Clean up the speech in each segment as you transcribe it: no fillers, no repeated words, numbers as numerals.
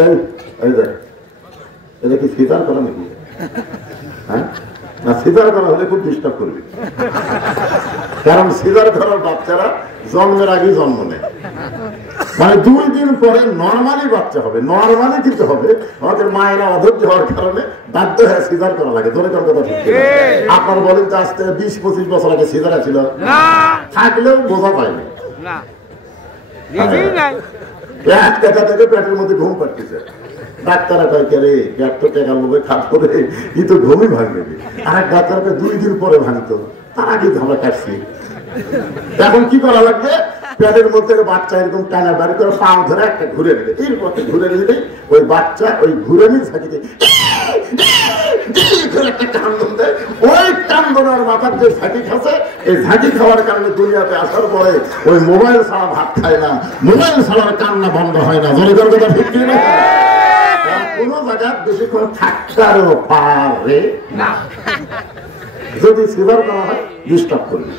এই এই দেখ, এটা কি সিজার করা নাকি? হ্যাঁ না, সিজার করা হলে খুব ডিস্টার্ব করবে, কারণ সিজার করার বাচ্চারা জন্মের আগে জন্ম নেয়, মানে 2 দিন পরে নর্মালি বাচ্চা হবে, নর্মালি কিন্তু হবে। আমাদের মায়েরা অধৈর্য হওয়ার কারণে বাধ্য হয়ে সিজার করা লাগে। ধরে কোন কথা ঠিক? আপনার বলেন তো আজকে 20-25 বছর আগে সিজার ছিল থাকলেও বোঝা পায়নি, পেট কাটা থেকে পেটের মধ্যে ঘুম পাচ্ছে। ডাক্তাররা কয় কে রে, পেট তো টেকা লোভে খাট করে ই তো ঘুমই ভাঙবে। আর ডাক্তারকে 2 দিন পরে ভাঙতো, তার আগে আমরা কাটছি। এখন কি করা লাগবে? পেটের মধ্যে বাচ্চা এরকম টানা বাড়ি করে পাও ধরে একটা ঘুরে নিলে, এরকম একটা ঘুরে নিলে ওই বাচ্চা ওই ঘুরে নিয়ে ঝাঁকিতে একটা কান্দন দেয়। ওই কান্দনের মাথার যে ঝাঁকি খাচ্ছে, এই ঝাঁকি খাওয়ার কারণে দুনিয়াতে আসার পরে ওই মোবাইল ছাড়া ভাত খায় না, মোবাইল ছাড়ার কান্না বন্ধ হয় না। জোরে জোরে কথা ঠিক না? কোন জায়গায় বেশিক্ষণ থাকতেও পারে না, যদি সিজার করা হয় ডিস্টার্ব করবে।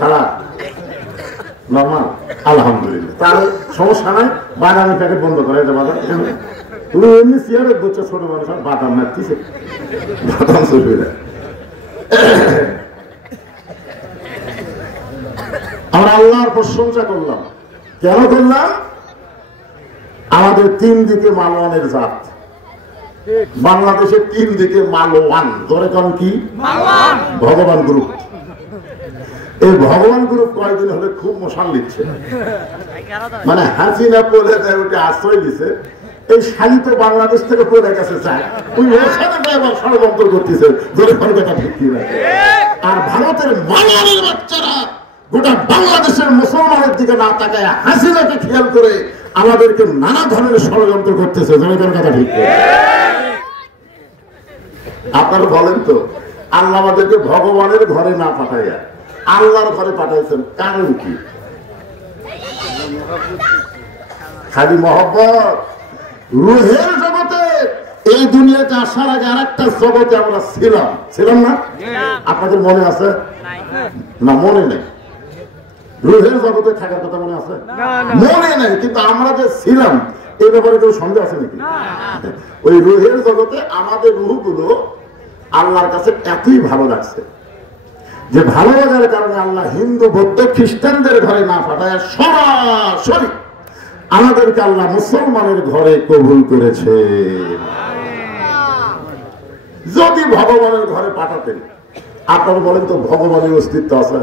ছাড়া নর্মাল আলহামদুলিল্লাহ, তার সমস্যা নাই। বাদামের প্যাকেট বন্ধ করে বাদাম, তুমি এমনি চেয়ারে বলছো ছোট মানুষ আর বাদাম মারতেছে, বাদাম চলবে না। আমরা আল্লাহর প্রশংসা করলাম, কেন করলাম? আমাদের 3 দিকে মালওয়ানের জাত, বাংলাদেশের 3 দিকে মালওয়ান। ধরে কোন কি? ভগবান গ্রুপ। এই ভগবান গ্রুপ কয়েকদিন হলে খুব মশাল দিচ্ছে, মানে হাসিনা বলে দেয় ওটা আশ্রয় দিছে। এই শাড়ি তো বাংলাদেশ থেকে পড়ে গেছে চায়, ওই ওখানে এবার ষড়যন্ত্র করতেছে। ধরে কোন কথা ঠিক কিনা? আর ভারতের মালওয়ানের বাচ্চারা গোটা বাংলাদেশের মুসলমানের দিকে না তাকায় হাসিনাকে খেয়াল করে আমাদেরকে নানা ধরনের ষড়যন্ত্র করতেছে। ধরে কোন কথা ঠিক? আপনারা বলেন তো, আল্লাহ আমাদেরকে ভগবানের ঘরে না পাঠাইয়া আল্লাহর ঘরে পাঠাইছেন, কারণ কি? খালি মহব্বত। রুহের জগতে এই দুনিয়াতে আসার আগে আর একটা জগতে আমরা ছিলাম না? আপনাদের মনে আছে না? মনে নেই। রুহের জগতে থাকার কথা মনে আছে? মনে নেই, কিন্তু আমরা যে ছিলাম এই ব্যাপারে কেউ সন্দেহ আছে নাকি? ওই রুহের জগতে আমাদের রুহগুলো আল্লাহর কাছে এতই ভালো লাগছে যে ভালো লাগার কারণে আল্লাহ হিন্দু বৌদ্ধ খ্রিস্টানদের ঘরে না পাঠায় সরাসরি আমাদেরকে আল্লাহ মুসলমানের ঘরে কবুল করেছে। যদি ভগবানের ঘরে পাঠাতেন, আপনারা বলেন তো ভগবানের অস্তিত্ব আছে?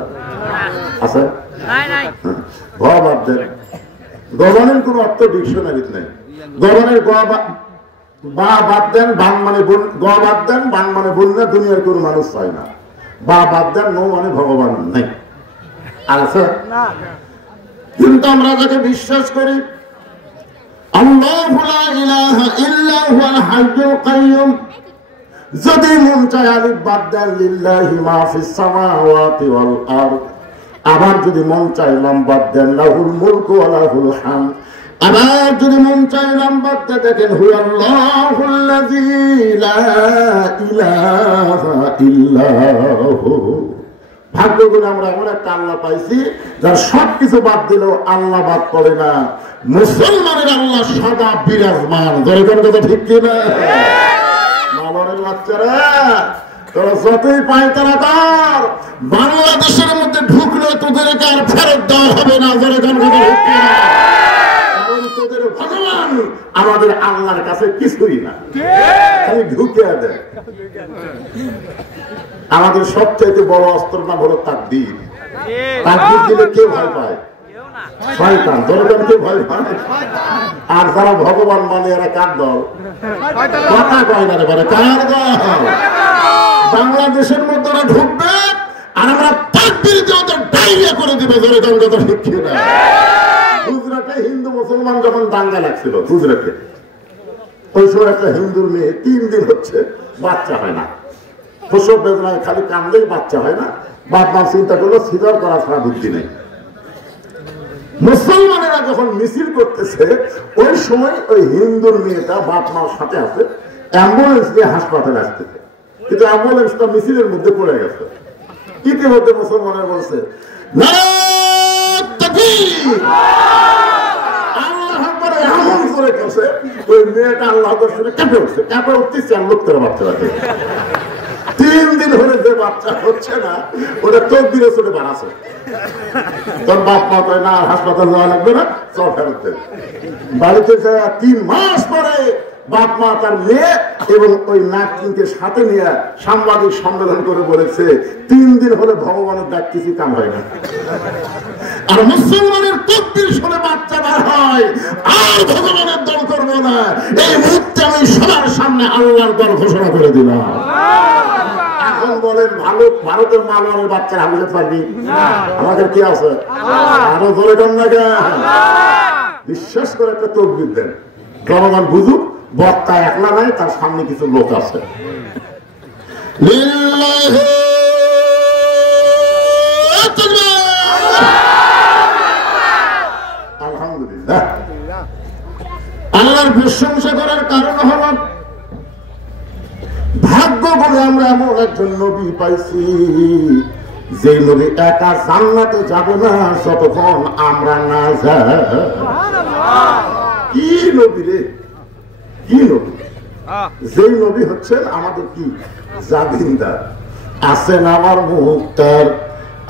আছে? ভগবানের কোন অর্থ ডিকশনারিতে নেই। ভগবানের বা বাদ দেন, বান মানে গ বাদ দেন, বান মানে বললে দুনিয়ার কোন মানুষ চায় না। বা বাদ দেন, নো মানে ভগবান নেই। আছে? কিন্তু আমরা যাকে বিশ্বাস করি, আল্লাহু লা ইলাহা ইল্লা হুয়াল হাইয়ুল কাইয়্যুম, যদি মন চায় আলিফ বাদ দেন লিল্লাহি মা ফিস সামাওয়াতি ওয়াল আরদ, আবার যদি মন চায় লাম বাদ দেন লাহুল মুলকু ওয়া লাহুল হামদ, আবার যদি মন চায় লাম বাদ দেন দেখেন হুয়াল্লাহুল্লাযী লা ইলাহা ইল্লা হু। ভাগ্য গুলো আমরা এমন একটা আল্লাহ পাইছি যার সবকিছু বাদ দিলেও আল্লাহ বাদ পড়ে না। মুসলমানের আল্লাহ সদা বিরাজমান। ধরে কোন কথা ঠিক কিনা? মালনের বাচ্চারা তোরা যতই পাই তারা কর, বাংলাদেশের মধ্যে ঢুকলে তোদেরকে আর ফেরত দেওয়া হবে না। ধরে কোন কথা ঠিক কিনা? তোদের ভগবান আমাদের আল্লাহর কাছে কিছুই না, খালি ঢুকে দেয়। আমাদের সবচাইতে বড় অস্ত্র নাম হলো তাকদীর। তাকদীর দিলে কে ভয় পায়? শয়তান। ধরে কে ভয় পায়? আর যারা ভগবান মানে এরা কার দল? কথা কয় না রে বারে, কার দল? বাংলাদেশের মধ্যে ওরা ঢুকবে আর আমরা তাকদীর দিয়ে ওদের ডায়রিয়া করে দিবে। ধরে কোন কথা ঠিক কিনা? গুজরাটে হিন্দু মুসলমান যখন দাঙ্গা লাগছিল গুজরাটে, ওই সময় একটা হিন্দুর মেয়ে 3 দিন হচ্ছে বাচ্চা হয় না, প্রসব বেদনায় খালি কান্দলেই বাচ্চা হয় না। বাপ মা চিন্তা করলো সিজার করা ছাড়া বুদ্ধি নেই। মুসলমানেরা যখন মিছিল করতেছে ওই সময় ওই হিন্দুর মেয়েটা বাপ মার সাথে আছে, অ্যাম্বুলেন্স নিয়ে হাসপাতালে আসতেছে, কিন্তু অ্যাম্বুলেন্সটা মিছিলের মধ্যে পড়ে গেছে। ইতিমধ্যে মুসলমানের বলছে নারায়ে তাকবীর, আল্লাহ আকবার এমন করে করছে ওই মেয়েটা আল্লাহ আকবার শুনে কেঁপে উঠছে, কেঁপে উঠতেছে আর লোক করে বাচ্চা বাচ্চা 3 দিন হলে যে বাচ্চা হচ্ছে না ওটা তকদিরে চলে বাড়াছে। তোর বাপ মা কয় না হাসপাতাল যাওয়া লাগবে না, চল ফেরত দেবে। বাড়িতে যায় 3 মাস পরে বাপ মা তার মেয়ে এবং ওই নাতনিকে সাথে নিয়ে সাংবাদিক সম্মেলন করে বলেছে 3 দিন হলে ভগবানের ডাক কিছু কাম হয় না। আর মুসলমানের তকদির শুনে বাচ্চা বার হয়, আর ভগবানের দল করবো না। এই মুহূর্তে আমি সবার সামনে আল্লাহর দল ঘোষণা করে দিলাম। এখন বলেন ভারতের মালওয়ানের বাচ্চারা আমি যেতে পারবি? আমাদের কি আছে? আরো ধরে দেন না কেন? বিশ্বাস করে একটা তকবির দেন, জনগণ বুঝুক বক্তা একলা নাই, তার সামনে কিছু লোক আছে। আলহামদুলিল্লাহ। আল্লাহর প্রশংসা করার কারণ হল ভাগ্য করে আমরা এমন একজন নবী পাইছি যে নবী একা জান্নাতে যাবে না যতক্ষণ আমরা না যাই। কি নবী রে, কি নবী! যে নবী হচ্ছেন আমাদের কি জামিনদার। আছেন আমার মুক্তার,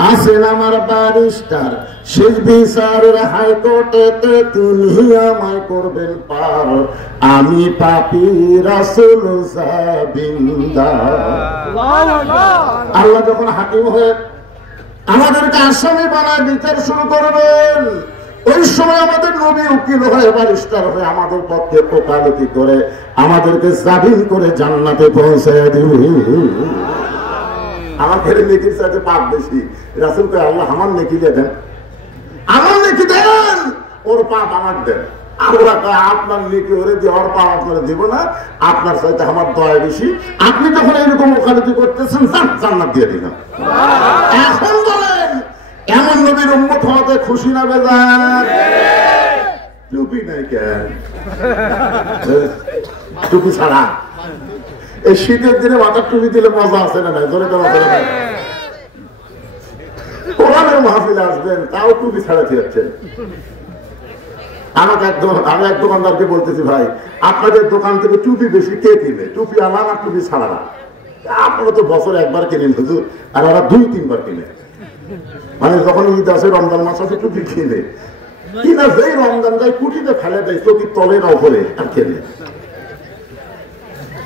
আছেন আমার ব্যারিস্টার, শেষ বিচারের হাইকোর্টেতে তিনি আমায় করবেন পার। আমি পাপী রাসূল জামিনদার। আল্লাহ যখন হাকিম হয়ে আমাদেরকে আসামি বানায় বিচার শুরু করবেন, ওই সময় আমাদের নবী উকিল হয়ে ব্যারিস্টার হয়ে আমাদের পক্ষে ওকালতি করে আমাদেরকে জামিন করে জান্নাতে পৌঁছায় দিবে। আমার ঘরে নেকির সাথে পাপ বেশি, রাসূল কয় আল্লাহ আমার নেকি দেন, আমার নেকি দেন, ওর পাপ আমার দেন। আর ওরা কয় আপনার নেকি ওরে দিয়ে ওর পাপ আপনারা দিব না, আপনার সাথে আমার দয়া বেশি। আপনি যখন এরকম ওকালতি করতেছেন জান্নাত দিয়ে দিলাম। এখন বলেন এমন নবীর উম্মত হওয়াতে খুশি না বেজার? টুপি নাই কেন? টুপি ছাড়া এই শীতের দিনে মাথার টুপি দিলে মজা আছে না নাই? ধরে দেওয়া করে কোরআনের মাহফিলে আসবেন তাও টুপি ছাড়া যাচ্ছেন। আমি এক দোকানদারকে বলতেছি, ভাই আপনাদের দোকান থেকে টুপি বেশি কে কিনে? টুপি আলা না টুপি ছাড়া না? আপনারা তো বছরে একবার কিনেন হুজুর, আর ওরা 2-3 বার কিনে। মানে যখন ঈদ আসে রমজান মাস আসে টুপি কিনে, কিনা যেই রমজান যায় কুটিতে ফেলে দেয়, চোখের তলে না উপরে আর কেনে।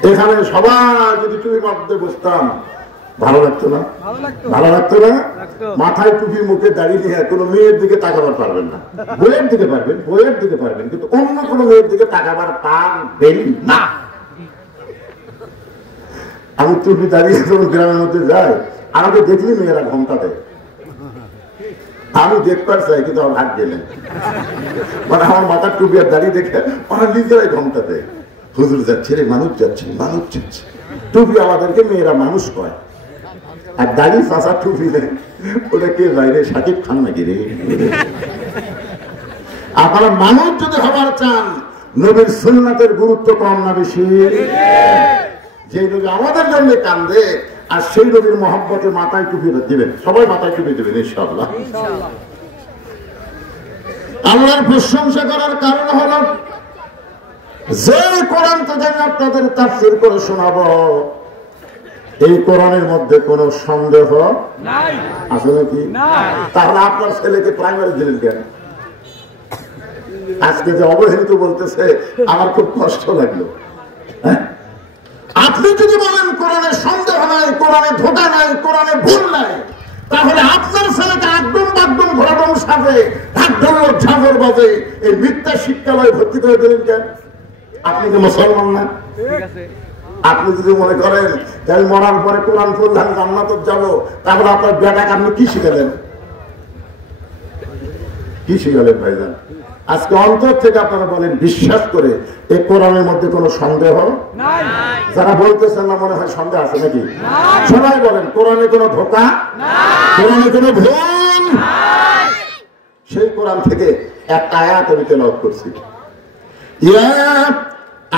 এখানে সবাই যদি টুপি মারতে বসতাম ভালো লাগতো না? ভালো লাগতো না? মাথায় টুপি মুখে দাঁড়িয়ে নিয়ে কোনো মেয়ের দিকে তাকাবার পারবেন না। বইয়ের দিকে পারবেন, বইয়ের দিকে পারবেন, কিন্তু অন্য কোনো মেয়ের দিকে তাকাবার পারবেন না। আমি টুপি দাঁড়িয়ে যখন গ্রামের মধ্যে যাই, আমাকে দেখলি মেয়েরা ঘন্টা দেয়। আমি দেখবার চাই কিন্তু আমার ভাগ গেলেন, মানে আমার মাথার টুপি আর দাঁড়িয়ে দেখে আমার নিজেরাই ঘন্টা দেয়। হুজুর যাচ্ছে রে, মানুষ যাচ্ছে, মানুষ যাচ্ছে। টুপি আমাদেরকে মেয়েরা মানুষ কয়, আর দাড়ি ফাঁসা টুপি দেয় ওটা কে বাইরে শাকিব খান নাকি রে? আপনারা মানুষ যদি হবার চান, নবীর সুন্নাতের গুরুত্ব কম না বেশি? যে নবী আমাদের জন্য কান্দে আর সেই নবীর মহব্বতে মাথায় টুপি দিবেন, সবাই মাথায় টুপি দিবেন ইনশাআল্লাহ। আল্লাহর প্রশংসা করার কারণ হলো যে কোরআন থেকে আমি আপনাদের তাফসীর করে শোনাবো, এই কোরআনের মধ্যে কোনো সন্দেহ আছে নাকি? তাহলে আপনার ছেলেকে প্রাইমারি দিলেন কেন? আজকে যে অবহেলিত বলতেছে আমার খুব কষ্ট লাগলো। আপনি যদি বলেন কোরআনে সন্দেহ নাই, কোরআনে ধোঁকা নাই, কোরআনে ভুল নাই, তাহলে আপনার ছেলেকে একদম বাকদম ঘোরাদম সাজে একদম ঝাঁঝর বাজে এই মিথ্যা শিক্ষালয়ে ভর্তি করে দিলেন কেন? আপনি কি মুসলমান না? আপনি যদি মনে করেন যে আমি মরার পরে কোরআন পড়লে আমি জান্নাতে যাবো, তাহলে আপনার বেটাকে আপনি কি শিখালেন? কি শিখালেন ভাইজান? আজকে অন্তর থেকে আপনারা বলেন বিশ্বাস করে এই কোরআনের মধ্যে কোনো সন্দেহ নাই। যারা বলতেছেন না মনে হয় সন্দেহ আছে নাকি? সবাই বলেন কোরআনে কোনো ধোঁকা নাই, কোরআনে কোনো ভুল নাই। সেই কোরআন থেকে একটা আয়াত আমি তেলাওয়াত করছি, ইয়া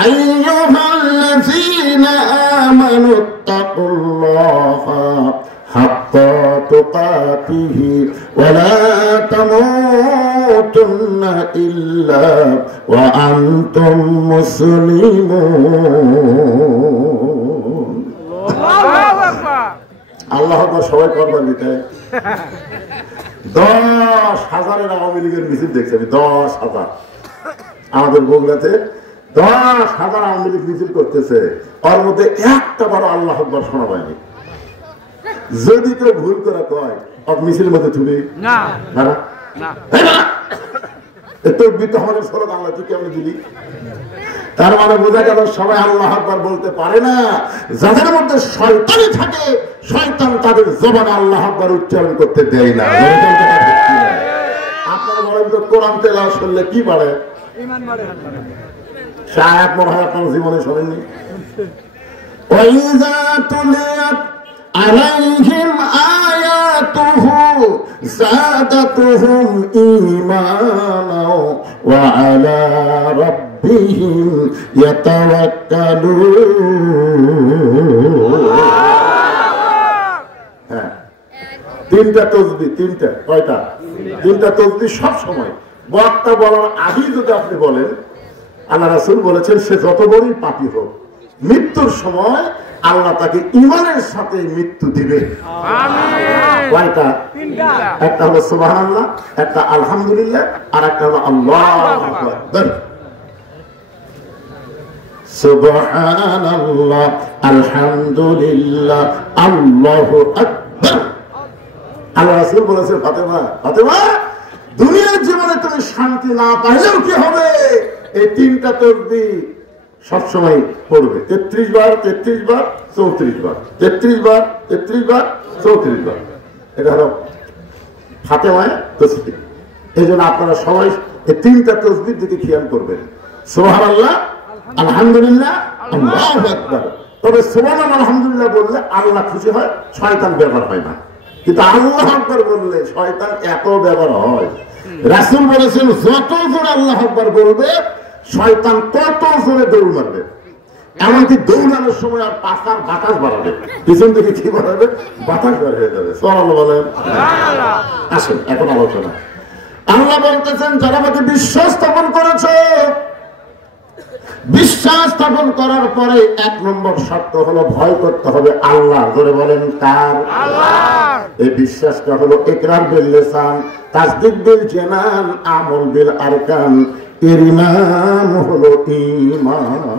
আইয়ুহাল্লাযীনা আমানুত্তাকুল্লাহা হাক্কা তুকাতিহি ওয়া লা তামুতুন্না তামুতুন্না ইল্লা ওয়া আনতুম মুসলিমুন। আল্লাহু আকবার। আল্লাহ আকবার সবাই করবেন দিতে। 10,000 আওয়ামী লীগের মিছিল দেখছি আমি, 10,000 আমাদের বগুড়াতে 10,000 আওয়ামী লীগ মিছিল করতেছে, ওর মধ্যে একটা বড় আল্লাহ আকবার শোনা পায়নি। যদি কেউ ভুল করে কয় মিছিলের মধ্যে থুবি না আমাদের স্লোগান আল্লাহ তুই কেমন দিবি, তার মানে বোঝা গেল সবাই আল্লাহ আকবার বলতে পারে না। যাদের মধ্যে শয়তানি থাকে শয়তান তাদের জবানে আল্লাহ আকবার উচ্চারণ করতে দেয় না। আপনারা বলেন তো কোরআন তেলাওয়াত করলে কি বাড়ে? ঈমান বাড়ে। শায়াত মনে হয় আপনার জীবনে শোনেননি। ওয়াইযা তুলিয়াত আলাইহিম আয়াতুহু যাদাতুহুম ঈমানা ওয়া আলা রাব্বিহিম ইয়াতাওয়াক্কালুন। হ্যাঁ, তিনটা তাসবিহ, তিনটা কয়টা? তিনটা তাসবিহ সব সময় বক্তা বলার আগেই যদি আপনি বলেন, আল্লাহ রাসূল বলেছেন সে যত বড়ই পাপী হোক মৃত্যুর সময় আল্লাহ তাকে ঈমানের সাথে মৃত্যু দিবে। আমিন। কয়টা? তিনটা। একটা হলো সুবহানাল্লাহ, একটা আলহামদুলিল্লাহ, আর একটা হলো আল্লাহু আকবার। সুবহানাল্লাহ, আলহামদুলিল্লাহ, আল্লাহু আকবার। আল্লাহ রাসূল বলেছেন ফাতেমা, ফাতেমা দুনিয়ার জীবনে তুমি শান্তি না পাইলেও কি হবে, এই তিনটা তাসবিহ সবসময় পড়বে। 33 বার 33 বার 34 বার 33 বার 33 বার 34 বার। এটা হলো ফাতেমায়ে তাসবিহ। এই জন্য আপনারা সবাই এই তিনটা তাসবিহ দিকে খেয়াল করবেন। সুবহানাল্লাহ, আলহামদুলিল্লাহ, আল্লাহু আকবার। তবে সুবহানাল্লাহ আলহামদুলিল্লাহ বললে আল্লাহ খুশি হয়, শয়তান ব্যবহার হয় না। কিন্তু আল্লাহু আকবার বললে শয়তান এত ব্যবহার হয়। রাসূল বলেছেন যত জোরে আল্লাহু আকবার বলবে শয়তান তত জোরে দৌড় মারবে। এমনকি দৌড়ানোর সময় আর পাখার বাতাস বাড়াবে, পিছন থেকে কি বাড়াবে? বাতাস বের হয়ে যাবে। সুবহানাল্লাহ বলেন। আসেন এখন আলোচনা। আল্লাহ বলতেছেন যারা আমাকে বিশ্বাস স্থাপন করেছে, বিশ্বাস স্থাপন করার পরে 1 নম্বর শর্ত হলো ভয় করতে হবে আল্লাহ। ধরে বলেন কার? আল্লাহ। এই বিশ্বাসটা হলো ইকরার বিল লিসান, তাসদীক বিল জানান, আমল বিল আরকান। এর নাম হলো ঈমান।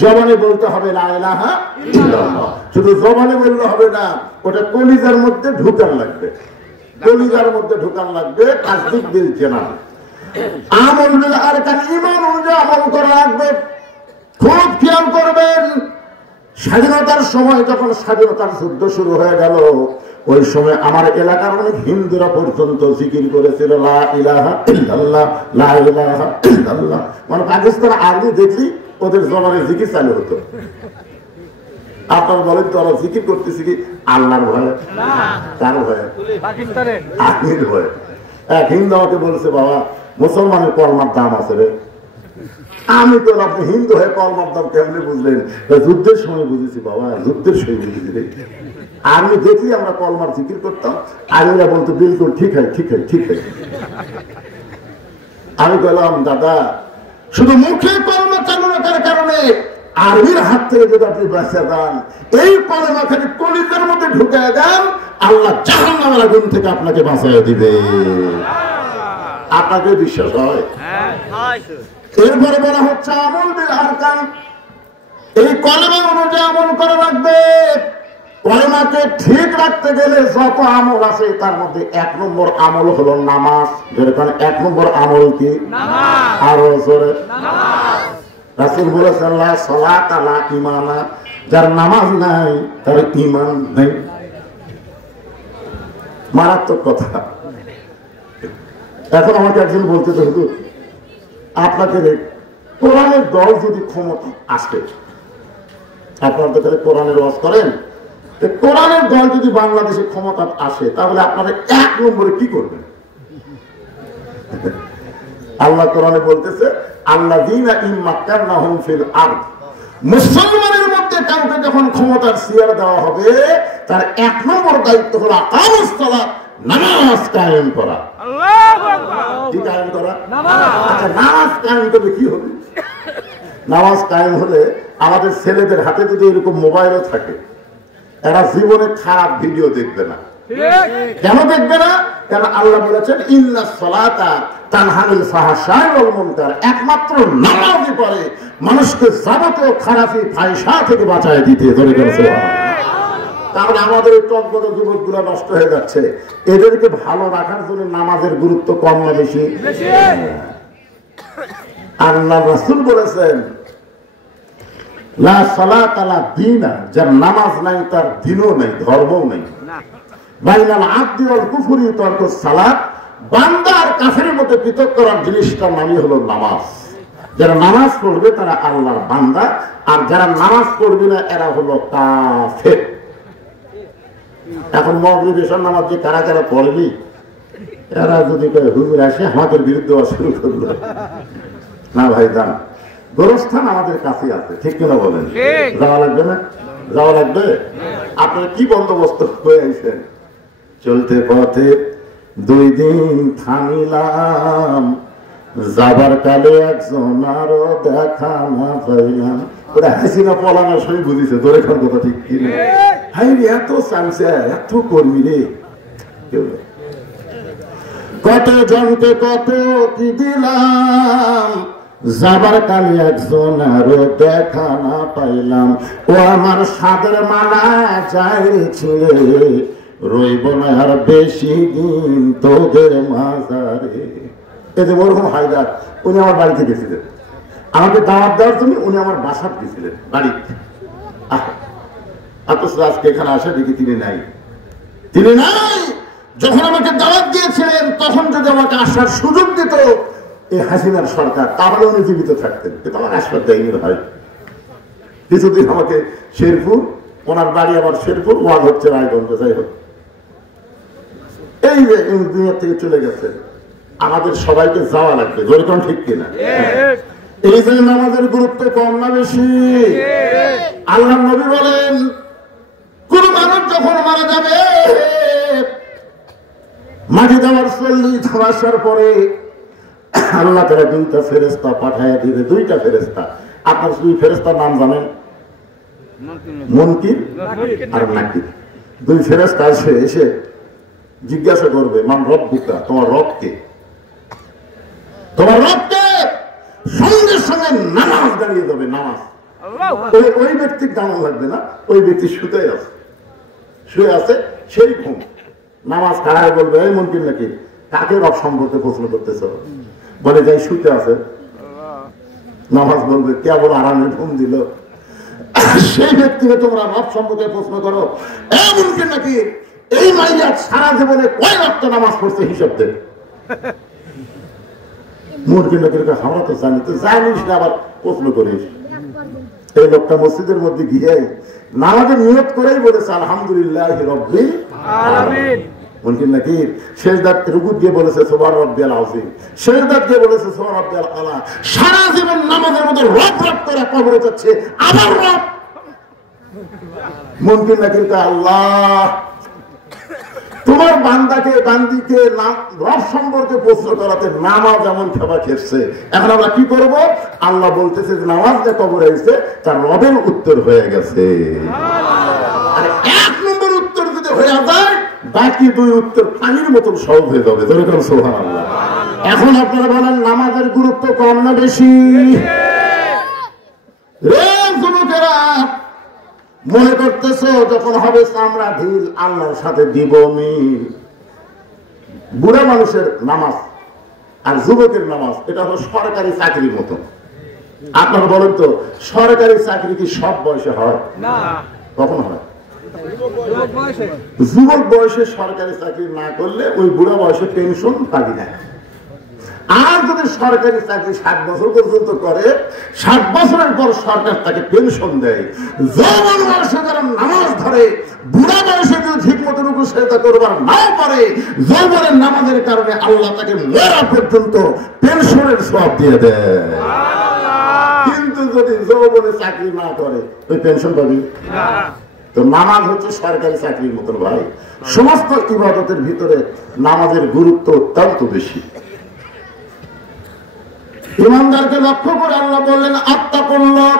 জবানে বলতে হবে লা ইলাহা ইল্লাল্লাহ। শুধু জবানে বললে হবে না, ওটা কলিজার মধ্যে ঢুকান লাগবে, কলিজার মধ্যে ঢুকান লাগবে। তাসদীক বিল জানান, আমল বিল আরকান, ঈমান অনুযায়ী আমল করা লাগবে। খুব খেয়াল করবেন, স্বাধীনতার সময় যখন স্বাধীনতার যুদ্ধ শুরু হয়ে গেল, ওই সময় আমার এলাকার অনেক হিন্দুরা পর্যন্ত জিকির করেছিল লা ইলাহা ইল্লাল্লাহ, লা ইলাহা ইল্লাল্লাহ। মানে পাকিস্তান আর্মি দেখলি ওদের জবানে জিকির চালু হতো। আপনারা বলেন তো ওরা জিকির করতেছে কি আল্লাহর ভয়ে? কার ভয়ে? পাকিস্তানের আর্মির ভয়ে। এক হিন্দু আমাকে বলেছে বাবা মুসলমানের কলমার দাম আছে রে। আমি তো আপনি হিন্দু হয়ে কলমার দাম কেমনি বুঝলেন? যুদ্ধের সময় বুঝেছি বাবা, যুদ্ধের সময় বুঝেছি রে। আমি দেখি আমরা কলমার জিকির করতাম, আর্মিরা বলতো বিলকুল ঠিক হয় ঠিক হয় ঠিক হয়। আমি বললাম দাদা শুধু মুখে কলমা চালু রাখার কারণে আর্মির হাত থেকে যদি আপনি বাঁচিয়ে দেন, এই কলমা খালি কলিজার মধ্যে ঢুকে দেন, আল্লাহ জাহান্নামের আগুন থেকে আপনাকে বাঁচিয়ে দিবে। আপনাকে বিশ্বাস হয়? এরপরে বলা হচ্ছে আমল বিল আরকান। এই কলেমা অনুযায়ী আমল করা লাগবে। কলেমাকে ঠিক রাখতে গেলে যত আমল আছে তার মধ্যে 1 নম্বর আমল হলো নামাজ। যেরকম 1 নম্বর আমল কি? নামাজ। আরো জোরে নামাজ। রাসূল বলেছেন লা সালাতা লা ঈমানা, যার নামাজ নাই তার ঈমান নেই। মারাত্মক কথা। এখন আমাকে একজন বলতে তো হুজুর আপনাকে কোরআনের দল যদি ক্ষমতা আসে, আপনারা তো খালি কোরআনের ওয়াজ করেন, কোরআনের দল যদি বাংলাদেশে ক্ষমতা আসে তাহলে আপনারা 1 নম্বরে কি করবেন? আল্লাহ কোরআনে বলতেছে আল্লাযীনা ইম্মাক্কারনাহুম ফিল আরদ, মুসলমানের মধ্যে কাউকে যখন ক্ষমতার চেয়ার দেওয়া হবে তার 1 নম্বর দায়িত্ব হলো আকামুস সালাত, নামাজ কায়েম করা। কি কায়েম করা? আচ্ছা, নামাজ কায়েম করলে কি হবে? নামাজ কায়েম হলে আমাদের ছেলেদের হাতে যদি এরকম মোবাইলও থাকে, এরা জীবনে খারাপ ভিডিও দেখবে না। কেন দেখবে না? কেন আল্লাহ বলেছেন ইন্নাস সালাতা তানহানিল ফাহশাই ওয়াল মুনকার, একমাত্র নামাজই পারে মানুষকে যাবতীয় খারাপি ফাহিশা থেকে বাঁচায় দিতে। ধরে গেছে। তাহলে আমাদের এই টকবক যুবকগুলো নষ্ট হয়ে যাচ্ছে। এদেরকে ভালো রাখার জন্য নামাজের গুরুত্ব কম না বেশি? আল্লাহ রাসূল বলেছেন লা সালাতা লা দীনা, যার নামাজ নাই তার দ্বীনও নাই, ধর্মও নাই। বাইনাল আবদি ওয়াল কুফরি তারকুস সালাত, বান্দা আর কাফেরের মধ্যে পৃথক করার জিনিসটার নামই হলো নামাজ। যারা নামাজ পড়বে তারা আল্লাহর বান্দা, আর যারা নামাজ পড়বে না এরা হলো কাফের। এখন মাগরিব এশার নামাজ যে কারা কারা পড়েনি, এরা যদি হুজুর আসে আমাদের বিরুদ্ধে শুরু করলো, না ভাই যান, গোরস্থান আমাদের কাছে আছে, ঠিক কিনা বলেন? যাওয়া লাগবে না? যাওয়া লাগবে। আপনার কি বন্দোবস্ত হয়ে আইছেন? চলতে পথে 2 দিন থামিলাম, যাবার কালে একজন আরো দেখা না পাইলাম। ওরা হাসিনা পলানোর সময় বুঝিছে ধরে খান কথা, ঠিক কিনা? হাই রে, এত চান্সে এত কর্মী রে, কত জনকে কত কি দিলাম, যাবার কালে একজন আরো দেখা না পাইলাম। ও আমার সাদের মালা যাই ছিলে, রইব না আর বেশি দিন তোদের মাঝারে। এই যে মরহুম হায়দার, উনি আমার বাড়িতে গেছিলেন, আমাকে দাওয়াত দেওয়ার জন্য উনি আমার বাসাত গেছিলেন বাড়িতে। অথচ আজকে এখানে আসা দেখি তিনি নাই। তিনি নাই। যখন আমাকে দাওয়াত দিয়েছিলেন তখন যদি আমাকে আসার সুযোগ দিত এই হাসিনার সরকার, তাহলে উনি জীবিত থাকতেন। কিন্তু আমার আসার দেয়নি ভাই। কিছুদিন আমাকে শেরপুর, ওনার বাড়ি আবার শেরপুর, ওয়াজ হচ্ছে রায়গঞ্জে, যাই হোক। এই যে দুনিয়া থেকে চলে গেছে, আমাদের সবাইকে যাওয়া লাগবে, যেরকম, ঠিক কিনা? এই যে নামাজের গুরুত্ব কম না বেশি? আল্লাহ নবী বলেন কোন মানুষ যখন মারা যাবে, মাটি দেওয়ার 40 মাসের পরে আল্লাহ তাআলা 2টা ফেরেশতা পাঠায় দিবে। 2টা ফেরেশতা। আপনার 2 ফেরেশতার নাম জানেন? মুনকির আর নাকির। 2 ফেরেশতা এসে জিজ্ঞাসা করবে মান রব্বুকা, তোমার রব কে? তোমার রব কে? সঙ্গে সঙ্গে নামাজ দাঁড়িয়ে যাবে। নামাজ ওই ব্যক্তির দাম লাগবে না, ওই ব্যক্তি শুয়ে আছে, সেই ঘুম। নামাজ কারায় বলবে এই মুনকির নাকি, কাকে রব সম্পর্কে প্রশ্ন করতেছ? বলে যাই শুতে আছে। নামাজ বলবে কেবল আরামে ঘুম দিল। সেই ব্যক্তিকে তোমরা রব সম্পর্কে প্রশ্ন করো, এই মুনকির নাকি, এই মাইয়া সারা জীবনে কয় ওয়াক্ত নামাজ পড়ছে হিসাব দেন। মুনকির নাকির আমরা তো জানি, তো জানিস না আবার প্রশ্ন করিস। এই লোকটা মসজিদের মধ্যে গিয়ে নামাজের নিয়ত করেই বলেছে আলহামদুলিল্লাহ রাব্বিল আলামিন। মুনকির নাকির সেজদাত রুকুত দিয়ে বলেছে সুবহান রাব্বিয়াল আযীম, সেজদাত দিয়ে বলেছে সুবহান রাব্বিয়াল আলা। সারা জীবন নামাজের মধ্যে রব রব করে কবরে যাচ্ছে, আবার রব। মুনকির নাকির কা আল্লাহ, তোমার বান্দিকে রব সম্পর্কে প্রশ্ন করাতে নামাজ এমন খাবার খেয়েছে, এখন আমরা কি করব? আল্লাহ বলতেছে যে নামাজ যে কবরে এসেছে তার রবের উত্তর হয়ে গেছে। আর 1 নম্বর উত্তর যদি হয়ে যায়, বাকি 2 উত্তর পানির মতন সহজ হয়ে যাবে। যেরকম সুবহানাল্লাহ। এখন আপনারা বলেন নামাজের গুরুত্ব কম না বেশি? রে যুবকেরা, মনে করতেছ যখন হবে চামড়া ঢিল আল্লাহর সাথে দিব মিল। বুড়া মানুষের নামাজ আর যুবকের নামাজ এটা হলো সরকারি চাকরির মতো। আপনারা বলেন তো, সরকারি চাকরি কি সব বয়সে হয়? না। কখন হয়? যুবক বয়সে সরকারি চাকরি না করলে ওই বুড়া বয়সে পেনশন পাবি না। আর যদি সরকারি চাকরি 60 বছর পর্যন্ত করে, 60 বছরের পর সরকার তাকে পেনশন দেয়। যৌবন বয়সে যারা নামাজ ধরে, বুড়া বয়সে যদি ঠিক মতো রুকু সেজদা করবার নাও পারে, যৌবনের নামাজের কারণে আল্লাহ তাকে মরা পর্যন্ত পেনশনের সওয়াব দিয়ে দেয়। কিন্তু যদি যৌবনে চাকরি না করে, ওই পেনশন পাবি না। তো নামাজ হচ্ছে সরকারি চাকরির মতন ভাই, সমস্ত ইবাদতের ভিতরে নামাজের গুরুত্ব অত্যন্ত বেশি। ইমানদারকে লক্ষ্য করে আল্লাহ বললেন আত্তাকুল্লাহ,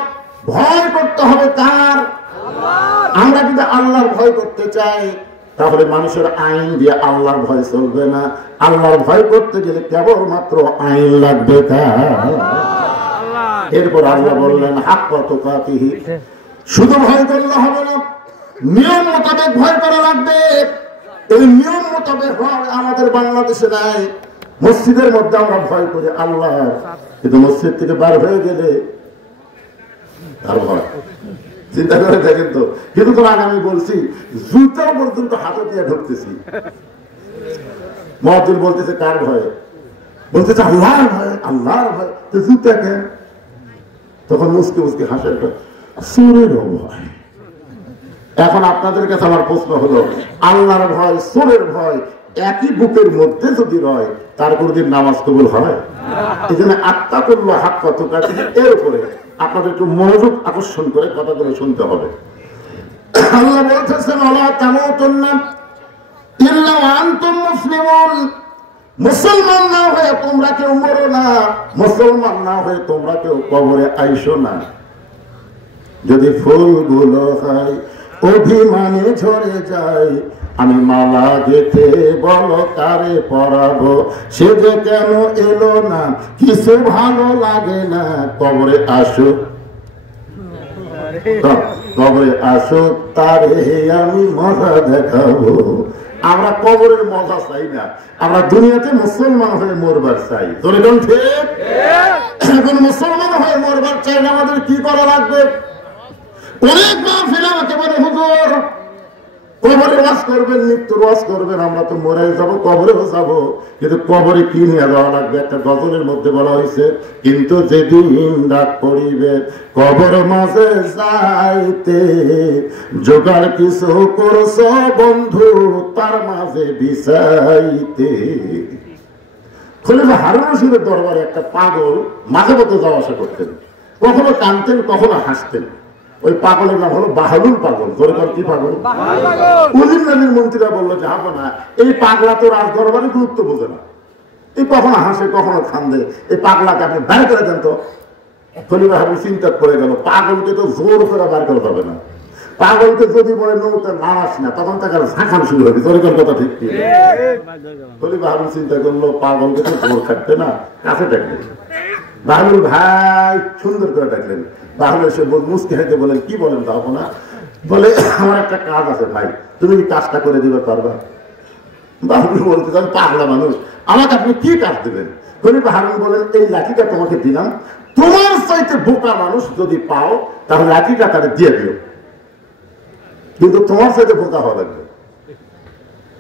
ভয় করতে হবে কার? আমরা যদি আল্লাহর ভয় করতে চাই তাহলে মানুষের আইন দিয়ে আল্লাহর ভয় চলবে না। আল্লাহর ভয় করতে গেলে কেবলমাত্র আইন লাগবে কার? এরপর আল্লাহ বললেন হাক্কা তুকাতিহি, শুধু ভয় করলে হবে না, নিয়ম মোতাবেক ভয় করা লাগবে। এই নিয়ম মোতাবেক ভয় আমাদের বাংলাদেশে নাই। মসজিদের মধ্যে আমরা ভয় করি আল্লাহ, কিন্তু মসজিদ থেকে বার হয়ে গেলে তার ভয়। চিন্তা করে দেখেন তো, কিন্তু আগে আমি বলছি জুতা পর্যন্ত হাতে দিয়ে ঢুকতেছি। মুয়াজ্জিন বলতেছে কার ভয়? বলতেছে আল্লাহর ভয়। আল্লাহর ভয় তো জুতা কেন? তখন মুসকে মুসকে হাসের চোরের ভয়। এখন আপনাদের কাছে আমার প্রশ্ন হলো, আল্লাহর ভয় চোরের ভয় একই বুকের মধ্যে যদি রয় তার কোনদিন নামাজ কবুল হয়? এই জন্য আত্তাকুল্লাহ হাক্কা তুকাতিহি, এর উপরে আপনাদের একটু মনোযোগ আকর্ষণ করে কথাগুলো শুনতে হবে। আল্লাহ বলতেছেন ওয়ালা তামুতুন্না ইল্লা ওয়া আনতুম মুসলিমুন, মুসলমান না হয়ে তোমরা কেউ মরো না, মুসলমান না হয়ে তোমরা কেউ কবরে আইসো না। যদি ফুলগুলো হয় অভিমানে ঝরে যায়, আমি মালা গেথে বলো কারে পরাবো, সে যে কেন এলো না, কিছু ভালো লাগে না, কবরে আসো, কবরে আসো, তারে আমি মজা দেখাবো। আমরা কবরের মজা চাই না, আমরা দুনিয়াতে মুসলমান হয়ে মরবার চাই। তোর ঠিক? এখন মুসলমান হয়ে মরবার চাই না, আমাদের কি করা লাগবে? অনেক মাহফিল আমাকে বলে হুজুর কবরে ওয়াজ করবেন, মৃত্যুর ওয়াজ করবেন, আমরা তো মরে যাবো, কবরেও যাবো, কিন্তু কবরে কি নিয়ে যাওয়া লাগবে? একটা গজলের মধ্যে বলা হয়েছে, কিন্তু যেদিন ডাক পড়িবে কবর মাঝে যাইতে, জোগাড় কিছু করছ বন্ধু তার মাঝে বিছাইতে। খলিফা হারুন রশিদের দরবারে একটা পাগল মাঝে মধ্যে যাওয়া আসা করতেন, কখনো কাঁদতেন কখনো হাসতেন। ওই পাগলের নাম হলো বাহলুল পাগল। দরকার কি পাগল? উজির নবীর মন্ত্রীরা বললো যে হবে না, এই পাগলা তো রাজ দরবারে গুরুত্ব বোঝে না, এই কখনো হাসে কখনো খান্দে, এই পাগলাকে আপনি বের করে দেন তো। খলিফা হারুন চিন্তা করে গেল, পাগলকে তো জোর করে বের করা যাবে না, পাগলকে যদি বলে নৌকা নামাস না তখন তাকে ঝাঁকান শুরু হবে। দরকার কথা ঠিক কি? খলিফা হারুন চিন্তা করলো পাগলকে তো জোর থাকবে না, কাছে ডাকবে। বাহলুল ভাই সুন্দর করে ডাকলেন। বাহলুল এসে মুসকে হেঁটে বলেন কি বলেন তাও না? বলে আমার একটা কাজ আছে ভাই, তুমি কি কাজটা করে দিতে পারবা? বাহলুল বলতে আমি পাগলা মানুষ, আমাকে আপনি কি কাজ দেবেন? খলিফা হারুন বলেন এই লাঠিটা তোমাকে দিলাম, তোমার চাইতে বোকা মানুষ যদি পাও তাহলে লাঠিটা তাকে দিয়ে দিও, কিন্তু তোমার চাইতে বোকা হওয়া লাগবে।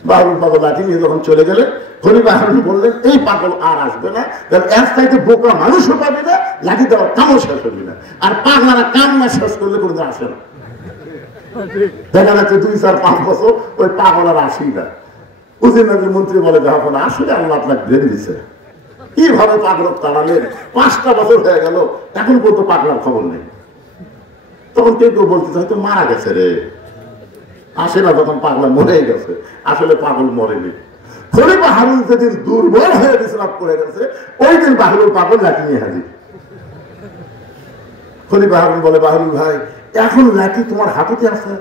বাহলুল পাগল লাঠি নিয়ে যখন চলে গেলে খলিফা হারুন বললেন এই পাগল আর আসবে না, কারণ এক চাইতে বোকা মানুষও পাবে না, লাঠি দেওয়ার কামও শেষ হবে না, আর পাগলারা কাম না শেষ করলে কোনোদিন আসে না। দেখা যাচ্ছে 2-4-5 বছর ওই পাগল আর আসেই না। উজির নবীর মন্ত্রী বলে দেখো না, আসলে আল্লাহ আপনাকে ব্রেন দিচ্ছে, কিভাবে পাগল তাড়ালেন, 5টা বছর হয়ে গেল এখন পর্যন্ত পাগলার খবর নেই। তখন কেউ কেউ বলতে হয়তো মারা গেছে রে, আসে না, তখন পাগলা মরে গেছে, আসলে পাগল মরেনি। খলিফা হারুন যেদিন দুর্বল হয়ে বিশ্রাম করে গেছে ওই দিন বাহলুল পাগল লাঠি নিয়ে হাজির। খলিফা হারুন বলে বাহলুল ভাই এখন লাঠি তোমার হাতে আছে,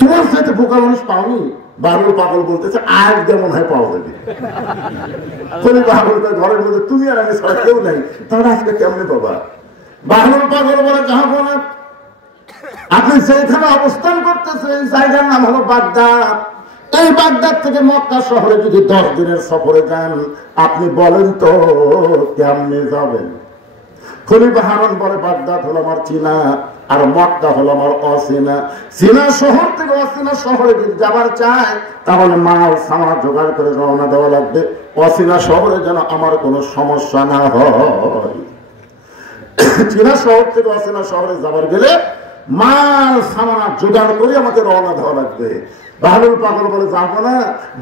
তোমার সাথে বোকা মানুষ পাওনি? বাহলুল পাগল বলতেছে আর যেমন হয় পাওয়া যাবে। খলিফা হারুন ঘরের মধ্যে তুমি আর আমি ছাড়া কেউ নাই, তাহলে আজকে কেমনে পাবা? বাহলুল পাগল বলে যাহা বলে আপনি যেখানে অবস্থান করতেছেন এই জায়গার নাম হলো বাগদাদ, এই বাগদাদ থেকে মক্কা শহরে যদি 10 দিনের সফরে যান আপনি বলেন তো কেমনে যাবেন? খলিফা হারুন বলে বাগদাদ হলো আমার চীনা আর মক্কা হলো আমার অচেনা, চীনা শহর থেকে অচেনা শহরে যদি যাবার চায় তাহলে মাল সামার জোগাড় করে রওনা দেওয়া লাগবে, অচেনা শহরে যেন আমার কোনো সমস্যা না হয়। চীনা শহর থেকে অচেনা শহরে যাবার গেলে মাল সামানা জোগাড় করে আমাকে রওনা দেওয়া লাগবে। বাহলুল পাগল বলে, যাবো না।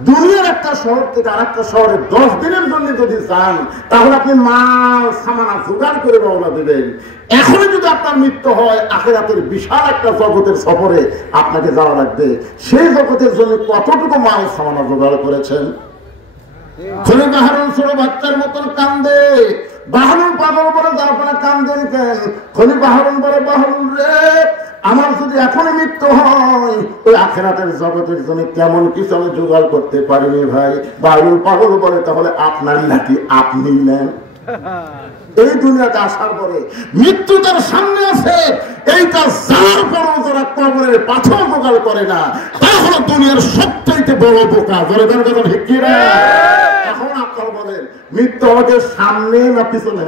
দুনিয়ার একটা শহর থেকে আর একটা শহরে 10 দিনের জন্য যদি যান, তাহলে আপনি মাল সামানা জোগাড় করে রওনা দেবেন। এখনই যদি আপনার মৃত্যু হয়, আখিরাতের বিশাল একটা জগতের সফরে আপনাকে যাওয়া লাগবে। সেই জগতের জন্য কতটুকু মাল সামানা জোগাড় করেছেন? খলিফা হারুন ছোট বাচ্চার মতন কান্দে। বাহলুল পাগল বলে, যাবো না, কান্দেন কেন? খলিফা হারুন বলে, বাহলুল রে, আমার যদি এখনই মৃত্যু হয়, ওই আখিরাতের জগতের জন্য কেমন কিছু আমি জোগাড় করতে পারিনি ভাই। বাহলুল পাগল বলে, তাহলে আপনার নাকি আপনি নেন। এই দুনিয়াতে আসার পরে মৃত্যু তার সামনে আছে, এইটা যার পরও যারা কবরের পাথর জোগাড় করে না, তাহলে দুনিয়ার সবচাইতে বড় বোকা। ধরে ধরে কথা ঠিক কি না? এখন আপনারা বলেন, মৃত্যু আমাকে সামনে না পিছনে?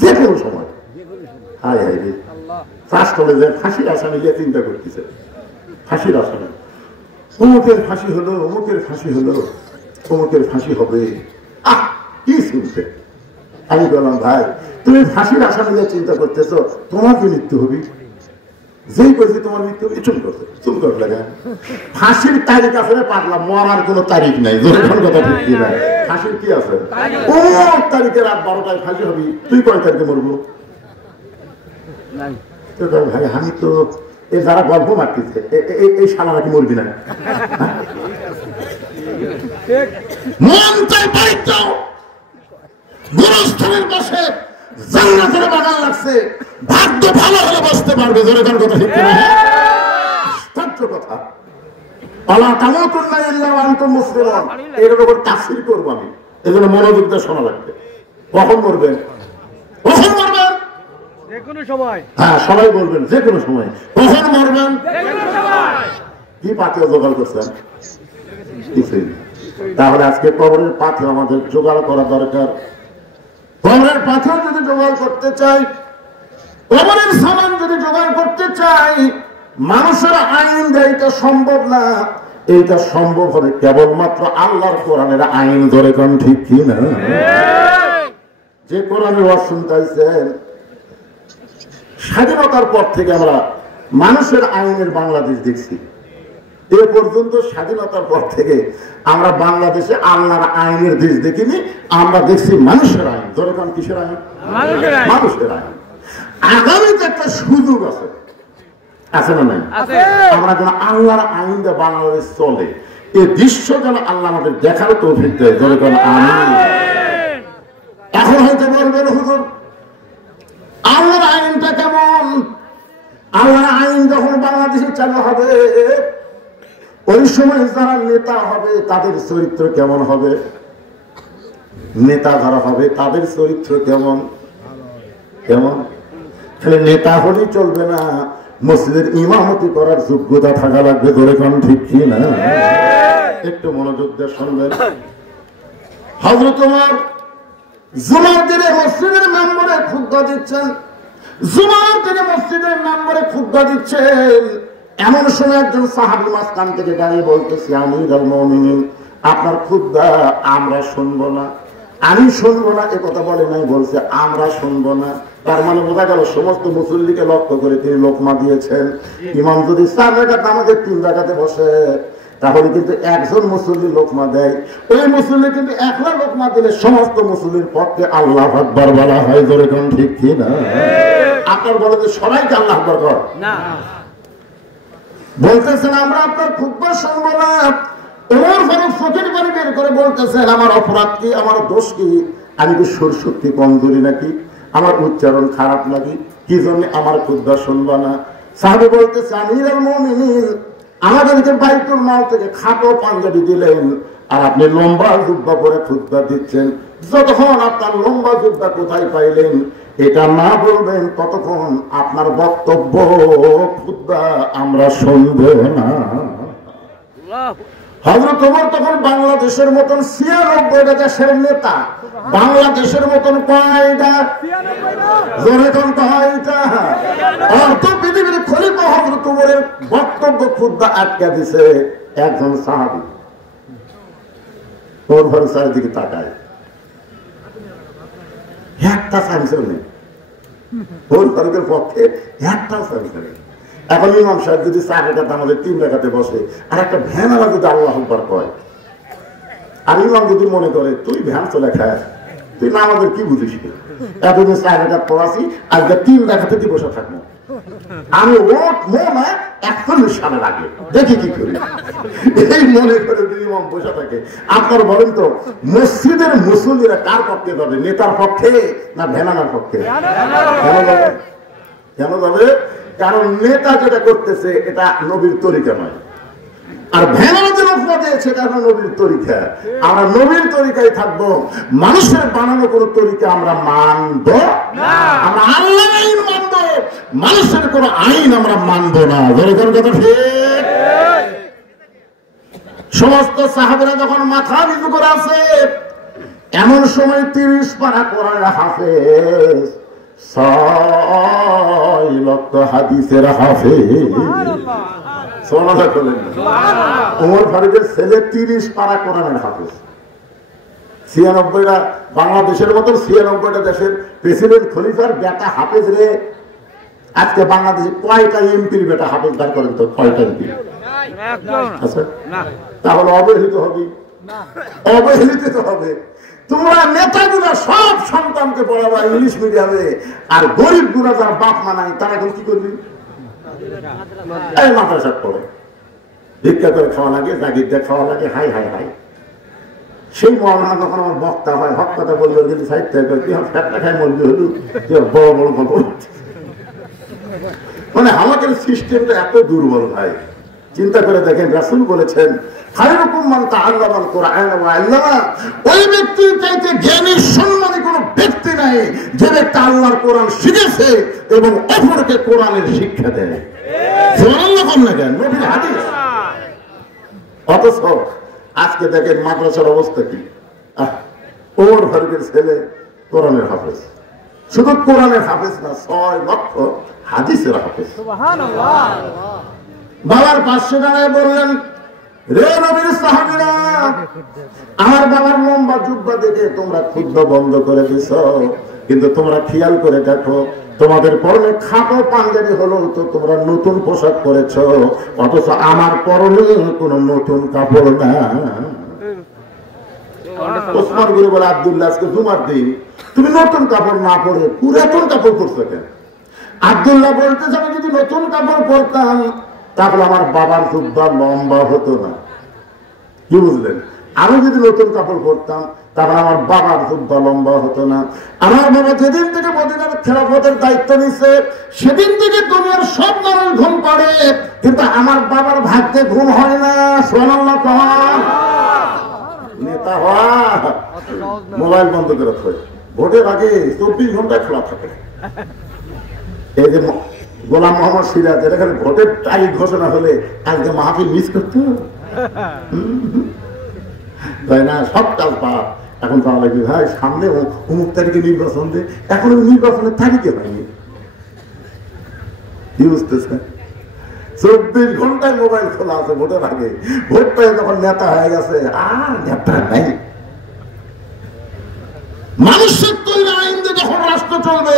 যে কোনো সময়। হায় হায় রে, রাষ্ট্রে যে ফাঁসির আসামি নিয়ে চিন্তা করতেছে, ফাঁসির আসামি, অমুকের ফাঁসি হলো, অমুকের ফাঁসি হলো, অমুকের ফাঁসি হবে। কি শুনছে? আমি বললাম, ভাই তুমি ফাঁসির আসামি নিয়ে চিন্তা করতেছো, তোমার কি মৃত্যু হবে? যেই করছে তোমার মৃত্যু হবে, চুপ করছে, চুপ করে লাগে। ফাঁসির তারিখ আছে না পারলাম, মরার কোনো তারিখ নাই। কথা ঠিক নাই, ফাঁসির কি আছে? ও তারিখে রাত 12টায় ফাঁসি হবে, তুই কয় তারিখে মরবো? ভাই আমি তো যারা গল্প মারতেছে, এই শালা নাকি মরবি না। মন চাই বাড়ি চাও, গুরুস্থানের বসে জান্নাতের বাগান লাগছে, ভাগ্য ভালো হলে বসতে পারবে। জোরে গান কথা ঠিক না? সত্য কথা। আল্লাহ তামাতুল্লাহ ইল্লা ওয়া আনতুম মুসলিমুন, এর উপর তাফসীর করব আমি। এজন্য মনোযোগ দিয়ে শোনা লাগবে। কখন মরবেন? কখন মরবেন? যে কোনো সময়। হ্যাঁ, সবাই বলবেন যে কোনো সময়। কখন মরবেন? যে কোনো সময়। কি পাথর জোগাড় করছেন? কিছুই। তাহলে আজকে কবরের পাথর আমাদের জোগাড় করা দরকার। কবরের পাথর যদি জোগাড় করতে চাই, কবরের সামান যদি জোগাড় করতে চাই, মানুষের আইন দেয়, এটা সম্ভব না। এইটা সম্ভব হবে কেবলমাত্র আল্লাহর কোরআনের আইন ধরে। কোন ঠিক কি না? যে কোরআনের ওয়াজ শুনতেছেন, স্বাধীনতার পর থেকে আমরা মানুষের আইনের বাংলাদেশ দেখছি। এ পর্যন্ত স্বাধীনতার পর থেকে আমরা বাংলাদেশে আল্লাহর আইনের দেশ দেখিনি, আমরা দেখছি মানুষের আইন। ধরে কোন কিসের আইন? মানুষের আইন। আগামীতে একটা সুযোগ আছে, আছে না নাই? আমরা যেন আল্লাহর আইন দিয়ে বাংলাদেশ চলে, এই দৃশ্য যেন আল্লাহ আমাদের দেখার তৌফিক দেয়। ধরে কোন আমিন। এখন হয়তো বলবেন, হুজুর আল্লাহর আইনটা কেমন? আল্লাহর আইন যখন বাংলাদেশে চালু হবে, ওই সময় যারা নেতা হবে তাদের চরিত্র কেমন হবে? নেতা যারা হবে তাদের চরিত্র কেমন? কেমন? তাহলে নেতা হলেই চলবে না, মসজিদের ইমামতি করার যোগ্যতা থাকা লাগবে। ধরে কোন ঠিক কি না? একটু মনোযোগ দিয়ে শুনবেন। হযরত ওমর জুমার দিনে মসজিদের মেম্বরে খুতবা দিচ্ছেন, জুমার দিনে মসজিদের মেম্বরে খুতবা দিচ্ছেন। এমন সময় একজন সাহাবী মাঝখান থেকে দাঁড়িয়ে বলতেছে, আমিরুল মুমিনিন, আপনার খুতবা আমরা শুনবো না। আমি শুনবো না এ কথা বলে নাই, বলছে আমরা শুনবো না। তার মানে বোঝা গেল সমস্ত মুসল্লিকে লক্ষ্য করে তিনি লোকমা দিয়েছেন। ইমাম যদি 4 রাকাত নামাজে 3 রাকাতে বসে, তাহলে কিন্তু একজন মুসল্লি লোকমা দেয়। ওই মুসল্লি কিন্তু একলা লোকমা দিলে সমস্ত মুসল্লির পক্ষে আল্লাহু আকবার বলা হয়। ধরে কোন ঠিক কি না? আপনার বলে যে সবাইকে আল্লাহু আকবার কর না, বলতেছেন আমরা আপনার খুতবা শুনবো না। ওমর ফারুক চোখের পানি বের করে বলতেছেন, আমার অপরাধ কি? আমার দোষ কি? আমি কি সুরশক্তি কম করি নাকি? আমার উচ্চারণ খারাপ নাকি? কি জন্য আমার খুতবা শুনবা না? সাহাবী বলতেছে, আমিরুল মুমিনিন, আমাদেরকে বাইতুল মাল থেকে খাটো পাঞ্জাবি দিলেন, আর আপনি লম্বা জুব্বা পরে খুতবা দিচ্ছেন। যতক্ষণ আপনার লম্বা জুব্বা কোথায় পাইলেন এটা না বলবেন, ততক্ষণ আপনার বক্তব্য খুতবা আমরা শুনব না। হযরত ওমর তখন বাংলাদেশের মতন 96টা দেশের নেতা, বাংলাদেশের মতন কয়টা? জোরে কোন কয়টা? অর্ধ পৃথিবীর খলিফা হযরত ওমরের বক্তব্য খুতবা আটকে দিছে একজন সাহাবী। ওর ভরসার দিকে তাকায়, একটা চান্সও নেই। ওর ফারুকের পক্ষে একটাও সাবি নেই। এখন ইমাম সাহেব যদি 4 রাকাত আমাদের 3 রাকাতে বসে, আর একটা ভ্যান আলা যদি আল্লাহু আকবার কয়, আর ইমাম যদি মনে করে তুই ভ্যান চলে খাস, তুই না আমাদের কি বুঝিস, এতদিন 4 রাকাত পড়াছি, আজকে 3 রাকাতে তুই বসে থাকবো, আমি ওট মনে 41 সালের আগে দেখি কি করি, এই মনে করে যদি ইমাম বসে থাকে। আপনার বলেন তো মসজিদের মুসল্লিরা কার পক্ষে যাবে, নেতার পক্ষে না ভ্যানানার পক্ষে? কেন যাবে? কারণ নেতা যেটা করতেছে এটা নবীর তরিকা নয়, আর ভ্যানানা যে রফা দিয়েছে এটা নবীর তরিকা। আমরা নবীর তরিকায় থাকবো, মানুষের বানানো কোন তরিকা আমরা মানব না। আমরা আল্লাহর আইন মানব, মানুষের কোন আইন আমরা মানব না। কথা ঠিক। সমস্ত সাহাবীরা যখন মাথা নিচু করে আছে, এমন সময় 30 পারা কোরআনের হাফেজ, 6 লক্ষ হাদিসের হাফেজ, ওমর ফারুকের ছেলে 30 পারা কোরআনের হাফেজ। 96টা বাংলাদেশের মতন 96টা দেশের প্রেসিডেন্ট খলিফার বেটা হাফেজ রে। আজকে বাংলাদেশে কয়টা এমপির বেটা হাফেজ দাঁড় করেন তো? কয়টা এমপি? তাহলে অবহেলিত হবে, অবহেলিত হবে। তোমরা নেতাগুলো সব সন্তানকে পড়াবা ইংলিশ মিডিয়ামে, আর গরিব গুলা যারা বাপ মা নাই তারা এখন কি করবি? এই মাদ্রাসা পড়ে ভিক্ষা করে খাওয়া লাগে, জাগির দিয়ে খাওয়া লাগে, হাই হাই হাই। সেই মৌলানা যখন আমার বক্তা হয়, হক কথা বলবে কিন্তু সাহিত্য ফ্যাটটা খাই মরবি হলু, বড় বড় গল্প। মানে আমাদের সিস্টেমটা এত দুর্বল ভাই। চিন্তা করে দেখেন, রাসূল বলেছেন খায়রুকুম মান তাআল্লামাল কুরআন ওয়া আল্লামা। ওই ব্যক্তির চাইতে জ্ঞানী সম্মানী কোনো ব্যক্তি নাই যে ব্যক্তি আল্লাহর কোরআন শিখেছে এবং অপরকে কোরআনের শিক্ষা দেয়। সুবহানাল্লাহ কোন না কেন নবীর হাদিস। অথচ আজকে দেখেন মাদ্রাসার অবস্থা কি। ওমর ফারুকের ছেলে কোরআনের হাফেজ, শুধু কোরআনের হাফেজ না, 6 লক্ষ হাদিসের হাফেজ। সুবহানাল্লাহ। বাবার পাশে দাঁড়ায় বললেন, রে নবীর সাহাবীরা, আমার বাবার লম্বা জুব্বা দেখে তোমরা ক্ষুদ্র বন্ধ করে দিছ, কিন্তু তোমরা খেয়াল করে দেখো তোমাদের পরনে খাটো পাঞ্জাবি হলো তো তোমরা নতুন পোশাক পরেছ, অথচ আমার পরনে কোনো নতুন কাপড় না। ওসমান গনি বলে, আব্দুল্লাহ আজকে জুমার দিন, তুমি নতুন কাপড় না পরে পুরাতন কাপড় পরছো কেন? আব্দুল্লাহ বলতেছে, আমি যদি নতুন কাপড় পরতাম তাহলে আমার বাবার জুব্বা লম্বা হতো না। কি বুঝলেন? আমি যদি নতুন কাপড় পরতাম তাহলে আমার বাবার জুব্বা লম্বা হতো না। আমার বাবা যেদিন থেকে মদিনার খেলাফতের দায়িত্ব নিচ্ছে সেদিন থেকে দুনিয়ার সব মানুষ ঘুম পড়ে, কিন্তু আমার বাবার ভাগ্যে ঘুম হয় না। সুবহানাল্লাহ। নেতা হওয়া মোবাইল বন্ধ করে থাকে, ভোটের আগে 24 ঘন্টা খোলা থাকে। এই যে গোলাম মোহাম্মদ সিরাজ, এখানে ভোটের তারিখ ঘোষণা হলে আজকে মাহফিল মিস করতে তাই না? সব কাজ পাপ। এখন তারা লাগবে ভাই সামনে অমুক তারিখে নির্বাচন দেয়, এখন নির্বাচনের তারিখে হয়নি। কি বুঝতেছে? 24 ঘন্টায় মোবাইল খোলা আছে ভোটের আগে। ভোট পেয়ে যখন নেতা হয়ে গেছে আর নেতা নাই। মানুষের তৈরি আইন দিয়ে যখন রাষ্ট্র চলবে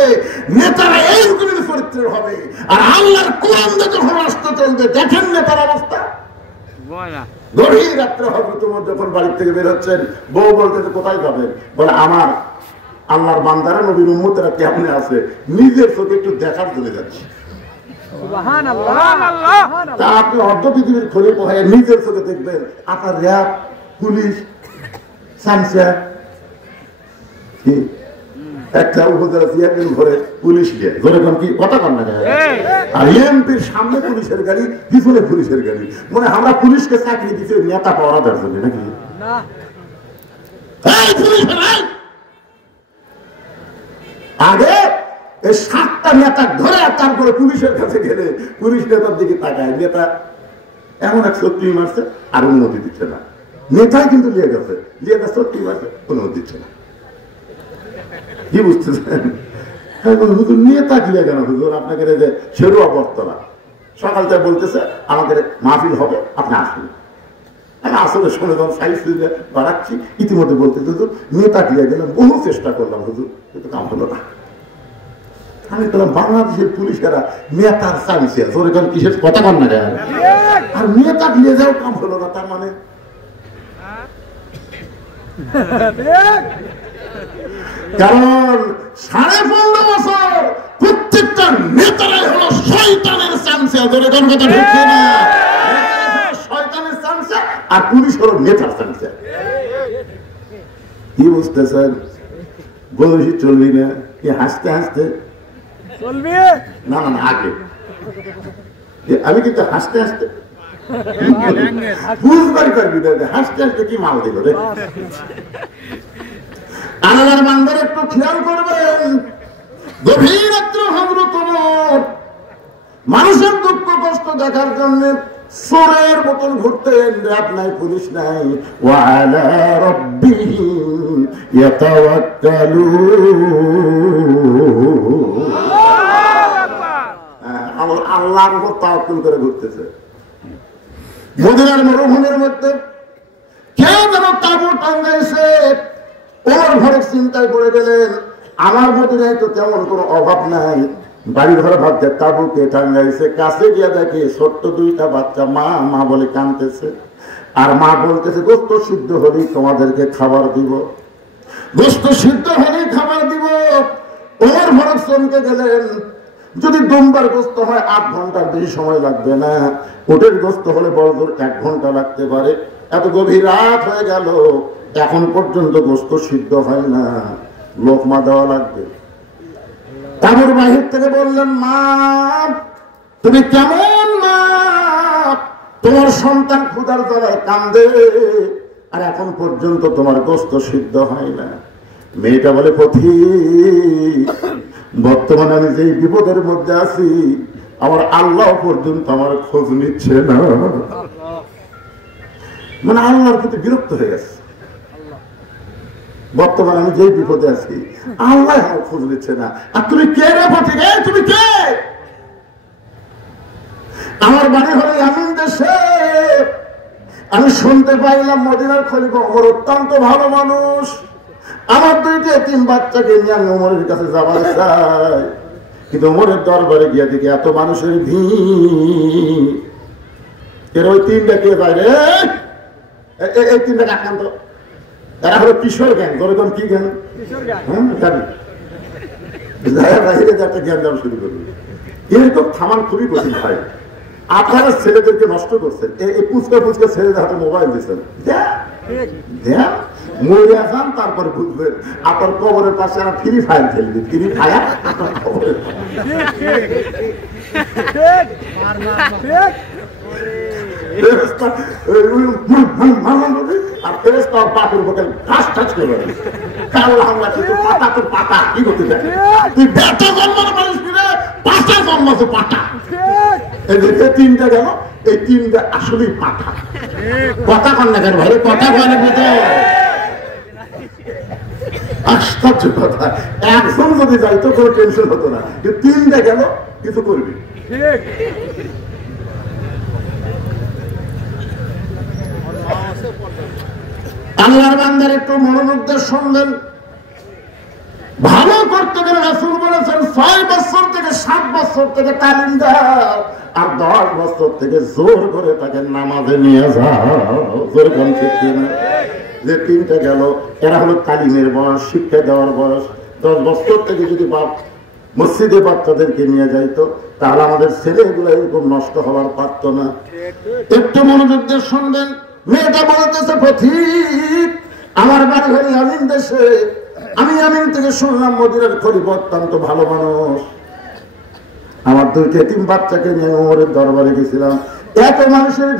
নেতারা এইরকমের চরিত্রের হবে, আর আল্লাহর কোরআন দিয়ে যখন রাষ্ট্র চলবে দেখেন নেতার অবস্থা। গভীর রাত্রে হবে, তোমার যখন বাড়ির থেকে বের হচ্ছেন, বউ বলতে কোথায় যাবেন? বলে আমার আল্লাহর বান্দারা নবীর উম্মতেরা কেমনে আছে নিজের চোখে একটু দেখার চলে যাচ্ছে। তা আপনি অর্ধ পৃথিবীর খলিফা হয়ে নিজের চোখে দেখবেন আপনার র্যাব, পুলিশ, সামসা, একটা উপজেলা চেয়ারম্যান ঘরে পুলিশ গিয়ে ধরে কি কথা কন না, আর এমপির সামনে পুলিশের গাড়ি, পিছনে পুলিশের গাড়ি। মানে আমরা পুলিশকে চাকরি দিচ্ছি নেতা পাওয়া দরকার নাকি? আগে এই 7টা নেতা ধরে তারপরে পুলিশের কাছে গেলে পুলিশ নেতার দিকে তাকায়, নেতা এমন এক সত্যি মারছে আর অনুমতি দিচ্ছে না। নেতাই কিন্তু লিয়ে গেছে, সত্যি মারছে, অনুমতি দিচ্ছে না। কি বুঝতেছেন? হুজুর নেতা কি কেন হুজুর? আপনাকে সেরুয়া বর্তলা সকাল থেকে বলতেছে আমাদের মাহফিল হবে, আপনি আসুন। আমি আসলে শুনে যখন সাইজ বাড়াচ্ছি ইতিমধ্যে বলতে হুজুর নেতা দিয়ে গেলাম, বহু চেষ্টা করলাম হুজুর, কিন্তু কাম হলো না। আমি বললাম বাংলাদেশের পুলিশেরা নেতার চাইছে তোর এখানে কিসের কথা কন না আর নেতা নিয়ে যাও কাম হলো না তার মানে কারণ 15.5 বছর প্রত্যেকটা নেতারাই হলো শয়তানের চামচা তোর এখানে কথা ঢুকছে না শয়তানের চামচা আর পুলিশ হলো নেতার চামচা কি বুঝতেছেন বলছি চলবি না কি হাসতে হাসতে চলবি না না না আগে আমি কিন্তু হাসতে হাসতে বুঝবার করবি হাসতে হাসতে কি মাল দিল রে আল্লাহর বান্দার একটু খেয়াল করবেন গভীর রাত্রে হযরত ওমর মানুষের দুঃখ কষ্ট দেখার জন্য চোরের মতন ঘুরতেন রাত নাই পুলিশ নাই ওয়া আলা রাব্বিহিম ইয়াতাওয়াক্কালুন আল্লাহর উপর তাওয়াক্কুল করে ঘুরতেছে মদিনার মরুভূমির মধ্যে কে যেন তাঁবু টাঙ্গাইছে ওমর ঘরে চিন্তায় পড়ে গেলেন আমার মদিনায় তো তেমন কোনো অভাব নাই বাড়ি ঘরে ভাবতে তাঁবুকে টাঙ্গাইছে কাছে গিয়ে দেখে ছোট্ট 2টা বাচ্চা মা মা বলে কাঁদতেছে আর মা বলতেছে গোস্ত সিদ্ধ হলেই তোমাদেরকে খাবার দিব গোস্ত সিদ্ধ হলেই খাবার দিব ওমর ঘরে চমকে গেলেন যদি দুম্বার গোস্ত হয় 8 ঘন্টার বেশি সময় লাগবে না উটের গোস্ত হলে বড়জোর 1 ঘন্টা লাগতে পারে এত গভীর রাত হয়ে গেল এখন পর্যন্ত গোস্ত সিদ্ধ হয় না লোকমা দেওয়া লাগবে তাঁবুর বাহির থেকে বললেন মা তুমি কেমন মা তোমার সন্তান ক্ষুধার জ্বালায় কান্দে আর এখন পর্যন্ত তোমার গোস্ত সিদ্ধ হয় না মেয়েটা বলে পথিক বর্তমানে আমি যেই বিপদের মধ্যে আছি আমার আল্লাহ পর্যন্ত আমার খোঁজ নিচ্ছে না মানে আল্লাহর প্রতি বিরক্ত হয়ে গেছে বর্তমানে আমি যেই বিপদে আছি আল্লাহ আমার খোঁজ নিচ্ছে না আর তুমি কে রে পথিক তুমি কে আমার বাড়ি হলো ইয়ামিন দেশে আমি শুনতে পাইলাম মদিনার খলিফা ওমর অত্যন্ত ভালো মানুষ আমার 2টা এতিম বাচ্চাকে নিয়ে আমি ওমরের কাছে যাবার চাই কিন্তু ওমরের দরবারে গিয়ে দেখি এত মানুষের ভিড় এর ওই 3টা কে যায় রে এই 3টা আক্রান্ত এরা হলো কিশোর গ্যাং ধরেন কি গ্যাং বাইরে একটা জ্ঞান দেওয়া শুরু করবে এরকম থামান খুবই কঠিন ভাই আপনারা ছেলেদেরকে নষ্ট করছেন এই পুচকা পুচকা ছেলেদের হাতে মোবাইল দিচ্ছেন মরে যান তারপরে বুঝবেন আপনার কবরের পাশে আর ফ্রি ফায়ার খেলবে ফ্রি ফায়ার আপনার কবরের পাতা কি করতে চাই তুই বেটা জন্মানো মানুষ পাঁচটা জন্মাছে পাতা 3টা গেল এই 3টা আসলেই পাঠা কথা কন না কেন ভাই কথা বলে আশ্চর্য কথা একজন যদি যাইতো কোনো টেনশন হতো না 3টা গেল কিছু করবি আল্লাহর বান্দার একটু মনোযোগ দিয়ে শুনলেন ভালো করতে গেলে রাসূল বলেছেন 6 বছর থেকে 7 বছর থেকে তালিম দাও আর 10 বছর থেকে জোর করে তাকে নামাজে নিয়ে যাও জোর কোন ঠিক না যে 3টা গেল এরা হলো তালিমের বয়স শিক্ষা দেওয়ার বয়স 10 বছর থেকে যদি বাপ মসজিদে বাচ্চাদেরকে নিয়ে যাইতো তাহলে আমাদের ছেলেগুলো এরকম নষ্ট হওয়ার পারত না একটু মনোযোগ দিয়ে শুনবেন মেয়েটা বলতেছে পথিক আমার বাড়ি হলো ইয়ামিন দেশে আমি ইয়ামিন থেকে শুনলাম মদিনার খলিফা অত্যন্ত ভালো মানুষ আমার 2টা এতিম বাচ্চাকে নিয়ে ওমরের দরবারে গেছিলাম এত মানুষের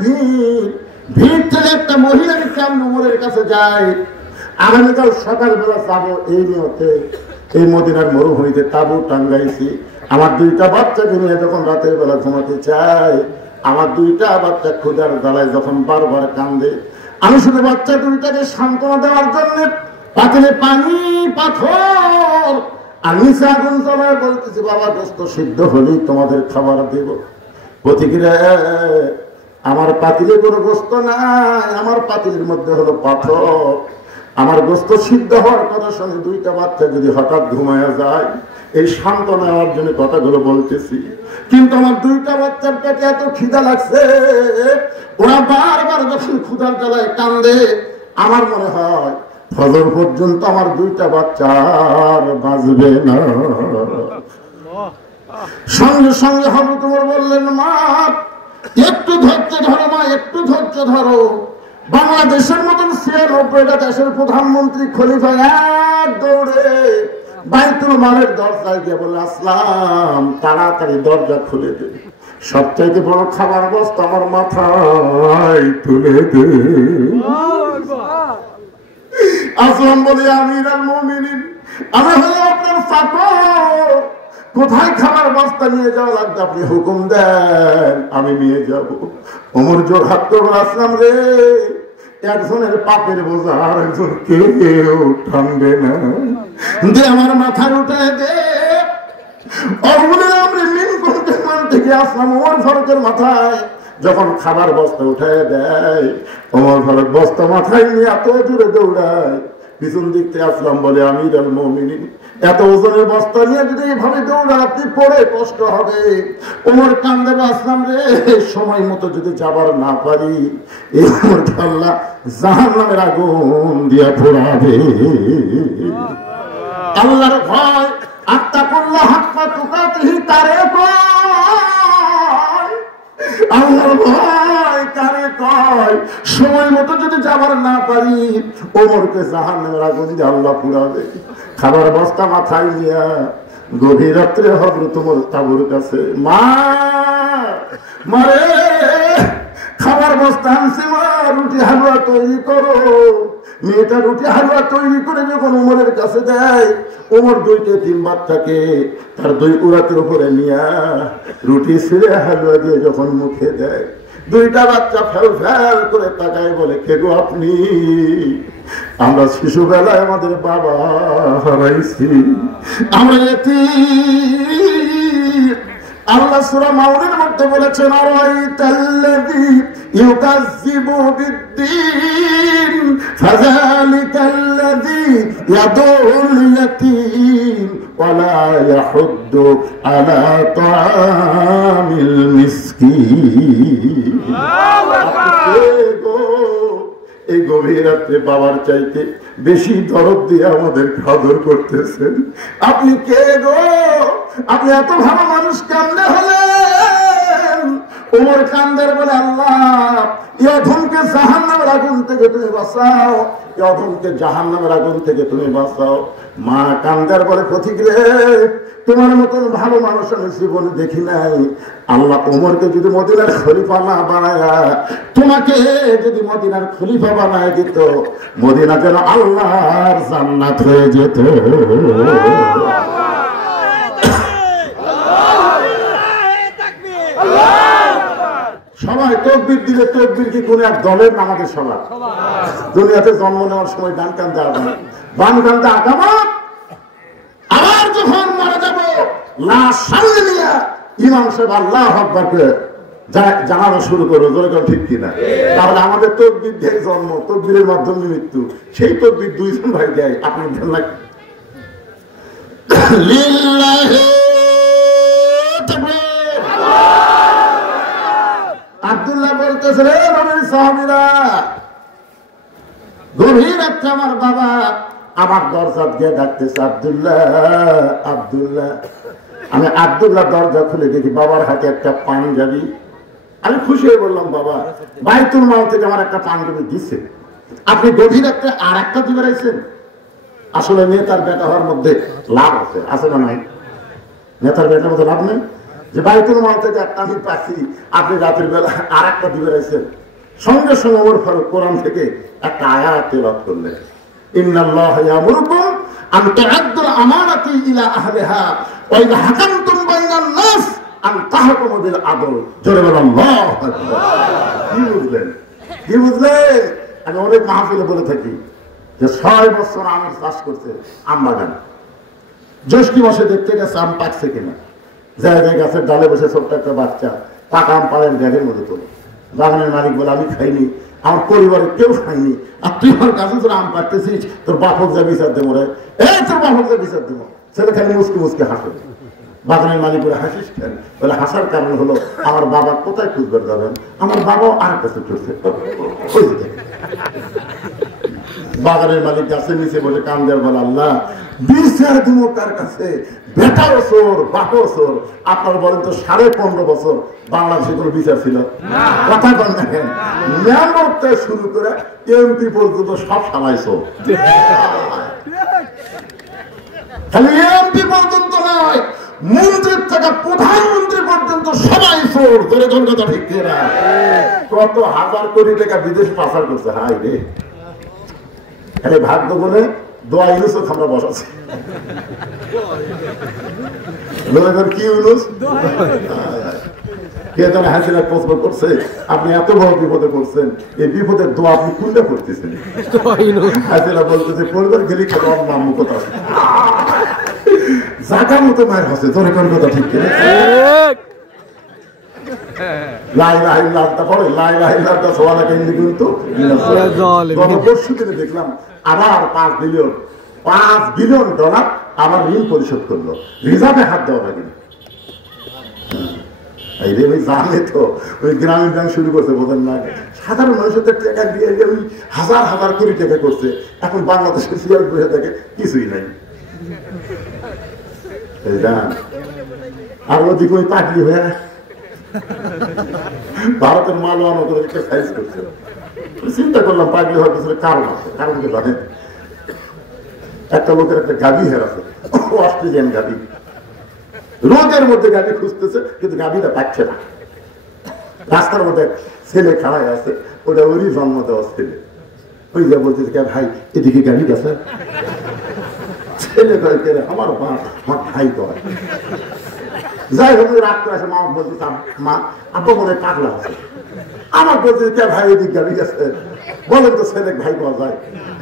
ভিড় থেকে একটা মহিলাকে কেমন ওমরের কাছে যায় আগামীকাল সকালবেলা যাবো এই নিয়তে এই মদিনার মরুভূমিতে তাঁবু টাঙ্গাইছি আমার 2টা বাচ্চাকে নিয়ে যখন রাতের বেলা ঘুমাতে চাই আমার 2টা বাচ্চা ক্ষুধার জ্বালায় যখন বারবার কান্দে আমি শুধু বাচ্চা 2টাকে সান্ত্বনা দেওয়ার জন্য পাতিলে পানি পাথর আর নিচে আগুন জ্বালায় বলতেছি বাবা গোস্ত সিদ্ধ হলেই তোমাদের খাবার দেব পথিকরা আমার পাতিলে কোনো গোস্ত নাই আমার পাতিলের মধ্যে হলো পাথর আমার গোস্ত সিদ্ধ হওয়ার কথা শুনে দুইটা বাচ্চা যদি হঠাৎ ঘুমায়া যায়, এই সান্ত্বনা নেওয়ার জন্য কথাগুলো বলতেছি। কিন্তু আমার দুইটা বাচ্চার পেটে এত খিদা লাগছে, ওরা বারবার যখন ক্ষুধার জ্বালায় কান্দে, আমার মনে হয় ফজর পর্যন্ত আমার দুইটা বাচ্চা আর বাঁচবে না। সঙ্গে সঙ্গে হযরত ওমর বললেন, মা একটু ধৈর্য ধরো, মা একটু ধৈর্য ধরো। বাংলাদেশের মতন ৯৬টা দেশের প্রধানমন্ত্রী খলিফা এক দৌড়ে বাইতুল মালের দরজায় গিয়ে বলে, আসলাম তাড়াতাড়ি দরজা খুলে দে, সবচাইতে বড় খাবার বস্তা আমার মাথায় তুলে দে। আসলাম বলি, আমিরুল মুমিনিন, আমি হলো আপনার চাকর, কোথায় খাবার বস্তা নিয়ে যাওয়া লাগবে আপনি হুকুম দেন, আমি নিয়ে যাব। ওমর জোর হাত করে, আসলাম রে, একজনের পাপের বোঝা আর একজন কেউ টানবে না, দে আমার মাথায় উঠে দে। থেকে আসলাম ওমর ফারুকের মাথায় যখন খাবার বস্তা উঠে দেয়, ওমর ফারুক বস্তা মাথায় নিয়ে এত দূরে দৌড়ায়, পিছন দিক থেকে আসলাম বলে, আমিরুল মুমিনিন, এত ওজনের বস্তা নিয়ে যদি এইভাবে দৌড়ান আপনি পড়ে কষ্ট হবে। ওমর কান্দে, আসলাম রে, সময় মতো যদি যাবার না পারি, এই ওমরকে আল্লাহ জাহান্নামের আগুন দিয়ে পোড়াবে। আল্লাহর ভয়, আত্তাকুল্লাহ হাক্কা তুকাতিহি, তারে কয়, আল্লাহর ভয় কারে কয়। সময় মতো যদি যাবার না পারি, ওমরকে জাহান্নামের আগুন দিয়ে আল্লাহ পুড়াবে। খাবার বস্তা মাথায় নিয়া গভীর রাত্রে হযরত ওমর তাঁবুর কাছে, মা মারে, খাবার বস্তা আনছে, মা রুটি হালুয়া তৈরি করো। মেয়েটা রুটি হালুয়া তৈরি করে যখন ওমরের কাছে দেয়, ওমর দুইটা তিন বাচ্চাকে তার দুই উরাতের উপরে নিয়া রুটি ছিঁড়ে হালুয়া দিয়ে যখন মুখে দেয়, দুইটা বাচ্চা ফেল ফেল করে তাকায় বলে, কে গো আপনি? আমরা শিশুবেলায় আমাদের বাবা হারাইছি, আমরা এতিম। আল্লাহ সূরা মাউনের মধ্যে বলেছেন, আরাইতাল্লাযী ইউকাযযিবু বিদ্দীন ফাযালিকাল্লাযী ইয়াদুল ইয়াতীম ওয়া লা ইয়াহুদ্দু আলা তাআমিল মিসকিন। এই গভীর রাত্রে বাবার চাইতে বেশি দরদ দিয়ে আমাদের খাদর করতেছেন। আপনি কে গো? আপনি এত ভালো মানুষ কেমনে হলেন? ওমর কান্দের বলে, আল্লাহ ইয়ধমকে জাহান্নামের আগুন থেকে তুমি বাঁচাও, ইয়ধমকে জাহান্নামের আগুন থেকে তুমি বাঁচাও। মা কান্দের বলে, পথিক রে, তোমার মতন ভালো মানুষ আমি জীবনে দেখি নাই। আল্লাহ ওমরকে যদি মদিনার খলিফা না বানায়া, তোমাকে যদি মদিনার খলিফা বানায় দিত, মদিনা যেন আল্লাহর জান্নাত হয়ে যেত। সবাই তকবীর দিলে, তকবীর কি কোন এক দলের না, আমাদের সবার। দুনিয়াতে জন্ম নেওয়ার সময় ডান কান্দে আগাম, বাম কান্দে আগাম, আবার যখন মারা যাব লাশ সামনে নিয়ে ইমাম সাহেব আল্লাহু আকবার করে জানানো শুরু করো, ঠিক কিনা? তাহলে আমাদের তকবীর দিয়ে জন্ম, তকবীরের মাধ্যমে মৃত্যু। সেই তকবীর দুইজন ভাই দেয়, আপনি দেন না? লিল্লাহি তাকবীর। আব্দুল্লাহ বলতেছে, রে নবীর সাহাবীরা, গভীর রাত্রে আমার বাবা আমার দরজা দিয়ে ডাকতেছে, আব্দুল্লাহ আব্দুল্লাহ। আমি আব্দুল্লাহ দরজা খুলে দেখি বাবার হাতে একটা পাঞ্জাবি। আমি খুশি হয়ে বললাম, বাবা বাইতুল মাল থেকে আমার একটা পাঞ্জাবি দিচ্ছে, আপনি গভীর রাত্রে আর একটা দিবে রাখছেন। আসলে নেতার বেটা হওয়ার মধ্যে লাভ আছে, আছে না নাই? নেতার বেটার মধ্যে লাভ নেই যে বাইতুল মাল থেকে একটা আমি পাচ্ছি, আপনি রাতের বেলা আর একটা দিবে রাখছেন। সঙ্গে সঙ্গে ওমর ফারুক কোরআন থেকে একটা আয়াত তেলাওয়াত করলেন, ইন্নাল্লাহা ইয়ামুরুকুম আন তুআদ্দুল আমানাতি ইলা আহলিহা ওয়া ইযা হাকামতুম বাইনান নাস আন তাহকুমু বিল আদল। জোরে বলেন আল্লাহু আকবার। কি বুঝলেন? কি বুঝলেন? আমি অনেক মাহফিলে বলে থাকি যে ৬ বছর আমের চাষ করছে আম বাগান, জ্যৈষ্ঠ মাসে দেখতে গেছে আম পাকছে কিনা, জায়গায় গাছের ডালে বসে ছোট্ট একটা বাচ্চা পাকা আম পাড়ের ব্যাগের মধ্যে তোলে। বাগানের মালিক বলে, আমি খাইনি, আমার পরিবারের কেউ খায়নি, আর তুই আমার কাছে তোর আম পাড়তেছিস, তোর বাপক যা বিচার দেবো রে, তোর বাপক যা বিচার দেবো। ছেলে খালি মুসকে মুসকে হাসে। বাগানের মালিক বলে হাসিস কেন? বলে হাসার কারণ হলো আমার বাবা কোথায় খুঁজবার যাবেন, আমার বাবাও আর কাছে চলছে। বাগানের মালিক গাছের নিচে বলে কান দেওয়ার বলে আল্লাহ বিচার দিব কার কাছে? বেটাও চোর, বাপও চোর। আপনার বলেন তো 15.5 বছর বাংলাদেশে কোনো বিচার ছিল? কথা বল দেখেন, মেম্বার থেকে শুরু করে এমপি পর্যন্ত সব সবাই চোর। খালি এমপি পর্যন্ত নয়, মন্ত্রীর থেকে প্রধানমন্ত্রী পর্যন্ত সবাই চোর। তোরে কোন কথা ঠিক না? কত হাজার কোটি টাকা বিদেশ পাচার করছে। হাই রে, খালি ভাগ্য বলে দোয়া ইউনুস আমরা বসাচ্ছি। কি ইউনুস কে যেন হাসিনা প্রশ্ন করছে, আপনি এত বড় বিপদে পড়ছেন, এই বিপদের দোয়া আপনি কোনটা করতেছেন? হাসিনা বলতেছে পরিবার গেলি খেলো নাম কথা জায়গা মতো মায়ের হচ্ছে। তোর কোন কথা ঠিক কিনা? দেখলাম আবার $5 বিলিয়ন আবার ঋণ পরিশোধ করলো, রিজার্ভে হাত দেওয়া লাগেনি। জানে তো ওই গ্রামীণ ব্যাংক শুরু করছে, বোঝেন না? সাধারণ মানুষের টাকা দিয়ে ওই হাজার হাজার কোটি টাকা করছে। এখন বাংলাদেশের সিয়াল বসে থাকে কিছুই নাই। আর ওদিকে ওই পাগলি হয়ে ভারতের মাল সাইজ করছে। চিন্তা করলাম পাগলি হওয়ার পিছনে কারণ আছে। কারণ কি জানেন? একটা লোকের একটা গাড়ি হেরাছে, অস্ট্রেলিয়ান গাড়ি। রোদের মধ্যে গাড়ি খুঁজতেছে কিন্তু গাড়িটা পাচ্ছে না। রাস্তার মধ্যে ছেলে খাড়ায় আছে, ওটা ওরই জন্ম দেওয়া ছেলে। ওই যা বলতেছে ভাই এদিকে গাড়ি গেছে। ছেলে করে আমার ভাই করে। যাই হোক রাত করে আসে, মা বলতেছে মা আব্বা মনে পাগলা আছে। আমার বলতে ভাই এদিক গাড়ি গেছে, বলেন তো ছেলে ভাই পাওয়া যায়?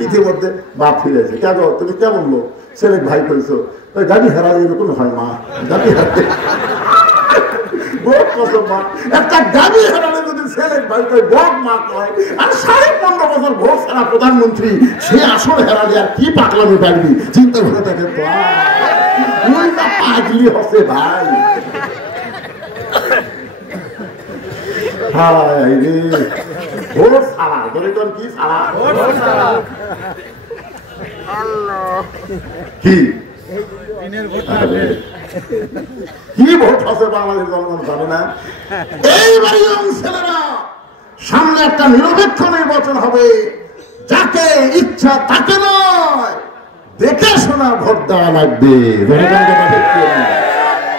ইতিমধ্যে বাপ ফিরেছে। কেন তুমি কেমন লোক? ছেলে ভাই করেছো? ওই গাড়ি হারালে এরকম হয় মা, গাড়ি হারালে একটা গাড়ি হারালে যদি ছেলে ভাই কয় বক মা কয়, আর 15.5 বছর ভোট ছাড়া প্রধানমন্ত্রী সে আসলে হারালে আর কি পাগলামি পাগলি? চিন্তা করে দেখেন তো, ওই না পাগলি হচ্ছে ভাই। হায় রে, ভোট ছাড়া ধরে কি ছাড়া কি কি ভোট আছে বাংলাদেশ জনগণ জানে না। এইবারই ছেলেরা সামনে একটা নিরপেক্ষ নির্বাচন হবে, যাকে ইচ্ছা তাকে নয় দেখে শোনা ভোট দেওয়া লাগবে।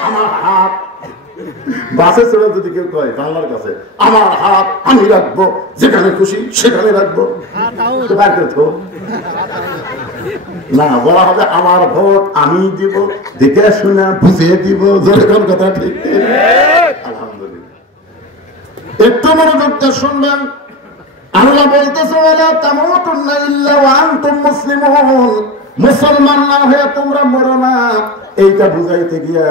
আমার হাত বাসে চলে যদি কেউ কয় বাংলার কাছে আমার হাত আমি রাখবো, যেখানে খুশি সেখানে রাখবো, না বলা হবে আমার ভোট আমি দিব, দেখে শুনে বুঝিয়ে দিব। যেরকম কথা ঠিক। আলহামদুলিল্লাহ, একটু মনোযোগ দিয়ে শুনবেন। আল্লাহ বলতেছে ওয়ালা তামুতুন্না ইল্লা ওয়া আনতুম মুসলিমুন, মুসলমান না হয়ে তোমরা মরো না। এইটা বুঝাইতে গিয়া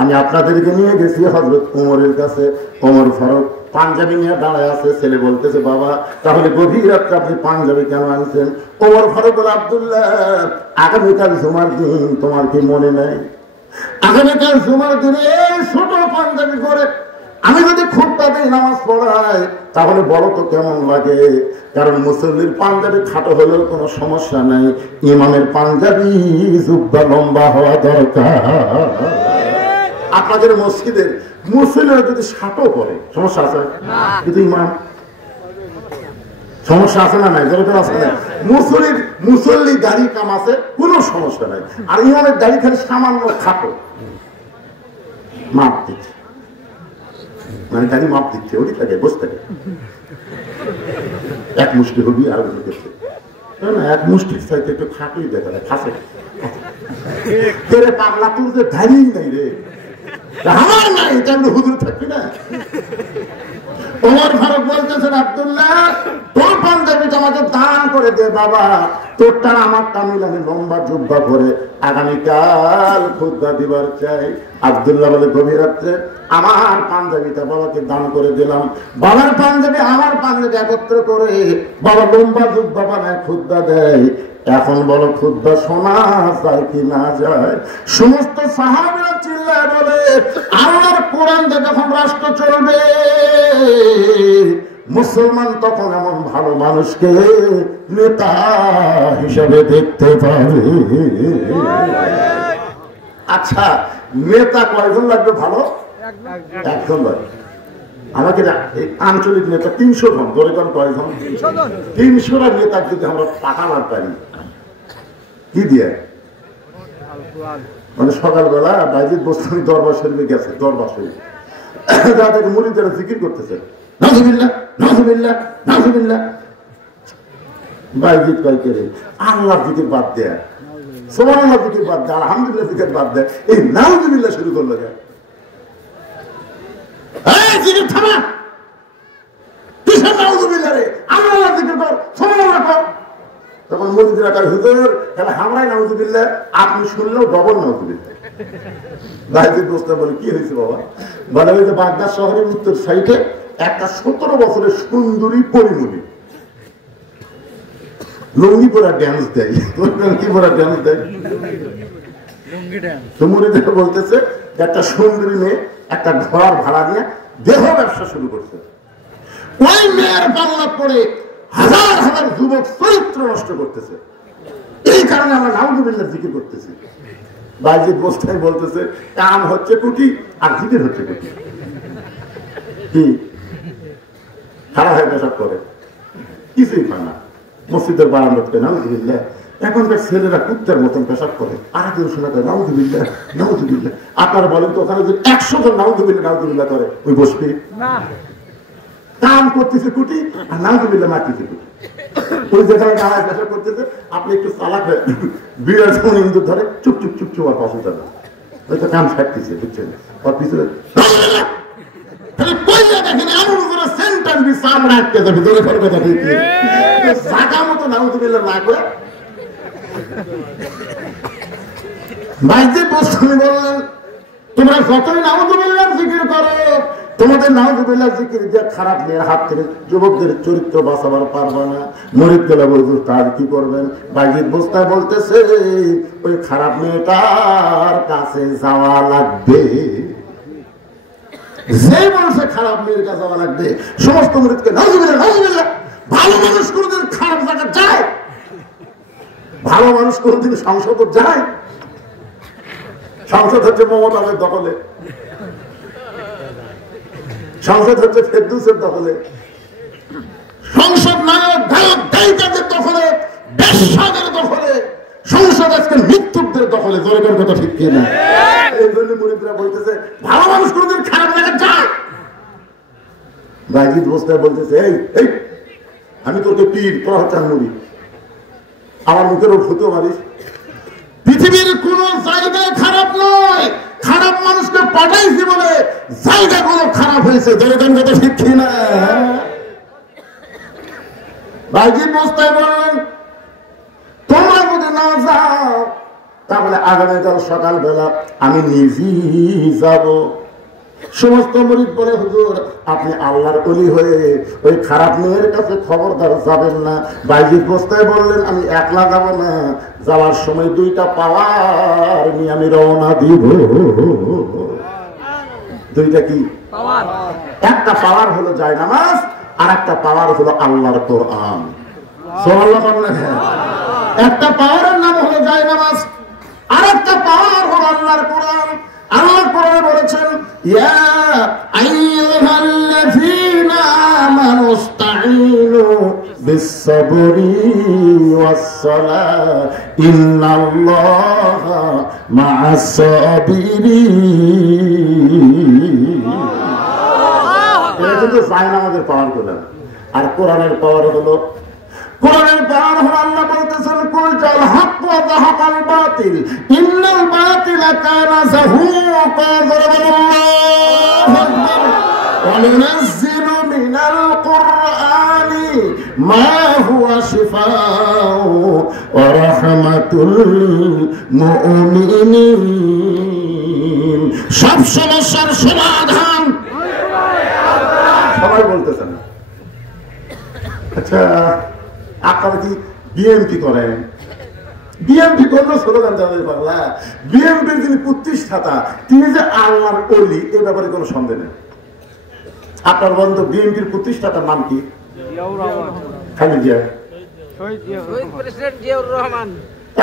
আমি আপনাদেরকে নিয়ে গেছি হযরত ওমরের কাছে। ওমর ফারুক পাঞ্জাবি নিয়ে দাঁড়ায় আছে। ছেলে বলতেছে বাবা তাহলে গভীর রাত্রে আপনি পাঞ্জাবি কেন আনছেন? ওমর ফারুক বলে আব্দুল্লাহ আগামীকাল জুমার দিন, তোমার কি মনে নেই? আগামীকাল জুমার দিনে এই ছোট পাঞ্জাবি করে আমি যদি খুতবা দিই, নামাজ পড়াই, তাহলে বড় তো কেমন লাগে? কারণ মুসল্লির পাঞ্জাবি খাটো হলেও কোনো সমস্যা নাই, ইমামের পাঞ্জাবি জুব্বা লম্বা হওয়া দরকার। আপনাদের মসজিদের মুসল্লিরা যদি খাটো করে সমস্যা আছে, কিন্তু ইমাম সমস্যা আছে না নাই? যেরকম আছে না, মুসল্লি দাড়ি কাম আছে কোনো সমস্যা নাই, আর ইমামের দাড়ি খালি সামান্য খাটো, মাপ দিচ্ছে, মানে দাড়ি মাপ দিচ্ছে, ওটি থাকে বসে থাকে। এক মুষ্টি হবি আর এক মুষ্টির চাইতে একটু খাটোই দেখা যায়, খাসে পাগলা তোর যে দাড়ি নাই রে, আমার নাই, হুজুর থাকবি না? ওমর ফারুক বলতেছেন, আব্দুল্লাহ তোর পাঞ্জাবিটা আমাকে দান করে দে বাবা, তোরটা আমারটা মিলে আমি লম্বা জুব্বা করে আগামীকাল খুতবা দিবার চাই। আব্দুল্লাহ বলে, গভীর রাত্রে আমার পাঞ্জাবিটা বাবাকে দান করে দিলাম। বাবার পাঞ্জাবি আমার পাঞ্জাবি একত্র করে বাবা লম্বা জুব্বা বানায় খুতবা দেয়। এখন বলো খুতবা শোনা যায় কি না যায়? সমস্ত সাহাবীরা চিল্লায় বলে, আল্লাহর কোরআন দিয়ে যখন রাষ্ট্র চলবে, মুসলমান তখন এমন ভালো মানুষকে নেতা হিসাবে দেখতে পাবে। আচ্ছা, নেতা কয়জন লাগবে ভালো? একজন লাগবে। আমাকে আঞ্চলিক নেতা 300 জন, ধরে করেন কয়জন? 300 নেতা যদি আমরা পাঠাবার পারি কি দিয়ে? মানে সকালবেলা বাইজিদ বোস্তামি দরবার শরীফে গেছে, দরবার শরীফ যা থেকে মুরিদরা জিকির করতেছে, নাউযুবিল্লাহ নাউযুবিল্লাহ নাউযুবিল্লাহ। বাইজিদ কয় করে আল্লাহ জিকির বাদ দেয়, সুবহানাল্লাহ জিকির বাদ দেয়, আলহামদুলিল্লাহ জিকির বাদ দেয়, এই নাউযুবিল্লাহ শুরু করলো। এই জিকির থামা, কিসের নাউযুবিল্লাহ রে? আল্লাহ জিকির কর, সুবহানাল্লাহ কর। তখন মুরিদরা কয়, হুজুর তাহলে আমরাই নাউযুবিল্লাহ, আপনি শুনলেও ডবল নাউযুবিল্লাহ। বাইজিদ বোস্তামি বলে, কি হয়েছে বাবা? বলে, ওই যে বাগদাদ শহরের উত্তর সাইডে একটা 17 বছরের সুন্দরী পরিমণি লুঙ্গি পরা ড্যান্স দেয়। লুঙ্গি পরা ড্যান্স দেয়। মুরিদরা বলতেছে, একটা সুন্দরী মেয়ে একটা ঘর ভাড়া নিয়ে দেহ ব্যবসা শুরু করছে। ওই মেয়ের পাল্লা পড়ে হাজার হাজার যুবক চরিত্র নষ্ট করতেছে। এই কারণে আমরা নাউযুবিল্লাহ জিকির করতেছি। বাইজিদ বোস্তামি বলতেছে, কাম হচ্ছে কোটি আর জিকির হচ্ছে কোটি। কি খারাপ হয়ে পেশাব করে, কিছুই পায় না। মসজিদের বারান্দাতে নাউযুবিল্লাহ। এখনকার ছেলেরা কুত্তার মতন পেশাব করে, আর কেউ শোনা করে নাউযুবিল্লাহ নাউযুবিল্লাহ। আপনারা বলেন তো, ওখানে যদি 100 জন নাউযুবিল্লাহ নাউযুবিল্লাহ করে, ওই বসবে না? কাম করতেছে কুটি আর নাউযুবিল্লাহ মারতেছে কুটি। ওই যেখানে নামাজ পেশাব করতেছে, আপনি একটু চালাক হয়ে বিরাট ইন্দুর ধরে চুপ চুপ চুপ চুপ আর পাশে যাবে, হয়তো কাম ছাড়তেছে, বুঝছেন? ওর পিছনে তোমরা যতই নাউযুবিল্লাহ জিকির করো, তোমাদের নাউযুবিল্লাহ জিকির দিয়ে খারাপ মেয়ের হাত থেকে যুবকদের চরিত্র বাঁচাবার পারবা না। মুরিদ গুলা বলতো, তার কি করবেন? বাইজিদ বোস্তামি বলতেছে, ওই খারাপ মেয়েটার কাছে যাওয়া লাগবে। যে মানুষের খারাপ মেয়ের কাছে যাওয়া লাগবে, সমস্ত মুরিদকে নাউযুবিল্লাহ নাউযুবিল্লাহ। ভালো মানুষ কোনদিন খারাপ জায়গা যায়? ভালো মানুষ কোনদিন সংসদ যায়? সংসদ হচ্ছে মমতাদের দখলে, সংসদ হচ্ছে ফেরদৌসের দখলে, সংসদ নায়ক গায়ক গায়িকাদের দখলে, ব্যবসাদের দখলে, সংসদ আজকে মৃত্যুদের দখলে। জোরের কথা ঠিক কিনা? এই জন্য মুরিদরা বলতেছে, ভালো মানুষ কোনদিন খারাপ জায়গা যায়? বাইজিদ বোস্তামি বলতেছে, এই এই আমি তোকে পীর, তোরা হচ্ছে মুরিদ, আমার মুখের ওর ফুটো মারিস। পৃথিবীর কোন জায়গায় খারাপ নয়, খারাপ মানুষকে পাঠাইছি বলে জায়গাগুলো খারাপ হয়েছে। জনগণ কথা ঠিক কিনা? বাইজিদ বোস্তামি বললেন, তোমরা যদি না যাও তাহলে আগামীকাল সকালবেলা আমি নিজেই যাব। সমস্ত মুরিদ বলে, হুজুর আপনি আল্লাহর ওলি হয়ে ওই খারাপ মেয়ের কাছে খবরদার যাবেন না। বাইজিদ বোস্তামি বললেন, আমি একলা যাব না, যাওয়ার সময় 2টা পাওয়ার নিয়ে আমি রওনা দিব। 2টা কি পাওয়ার? একটা পাওয়ার হলো জায়নামাজ, আর একটা পাওয়ার হলো আল্লাহর কোরআন। সুবহানাল্লাহ বলেন। একটা পাওয়ারের নাম হলো জায়নামাজ, আর একটা পাওয়ার হলো আল্লাহর কোরআন। আল্লাহ কোরআনে বলেছেন, ইয়া আইয়ুহাল্লাযীনা আমানুস্তাঈনু বিস-সাবরি ওয়াস-সালাহ ইন্নাল্লাহা মা'আস-সাবিরিন। এটা কিন্তু জায়নামাজের পাওয়ার করলেন। আর কোরআনের পাওয়ার হলো, কোরআনের পাওয়ার হলো আল্লাহ বলতেছেন, কুল জাল হক ওয়া যাহাকাল বাতিল ইন্নাল বাতিলা কানা যাহুকা। আল্লাহু আকবার। ওয়া নুনাজ্জিলু মিনাল মা হুয়া শিফাউ ওয়া রাহমাতুল মুমিনিন। সব সমস্যার সমাধান সবাই বলতেছেন। আচ্ছা, আপনারা কি বিএনপি করেন? বিএনপি করলো স্লোগান দেওয়া পারলা। বিএনপির যিনি প্রতিষ্ঠাতা তিনি যে আল্লাহর ওলি, এ ব্যাপারে কোনো সন্দেহ নেই। আপনার বন্ধ বিএনপির প্রতিষ্ঠাতার নাম কি? খালি জিয়া।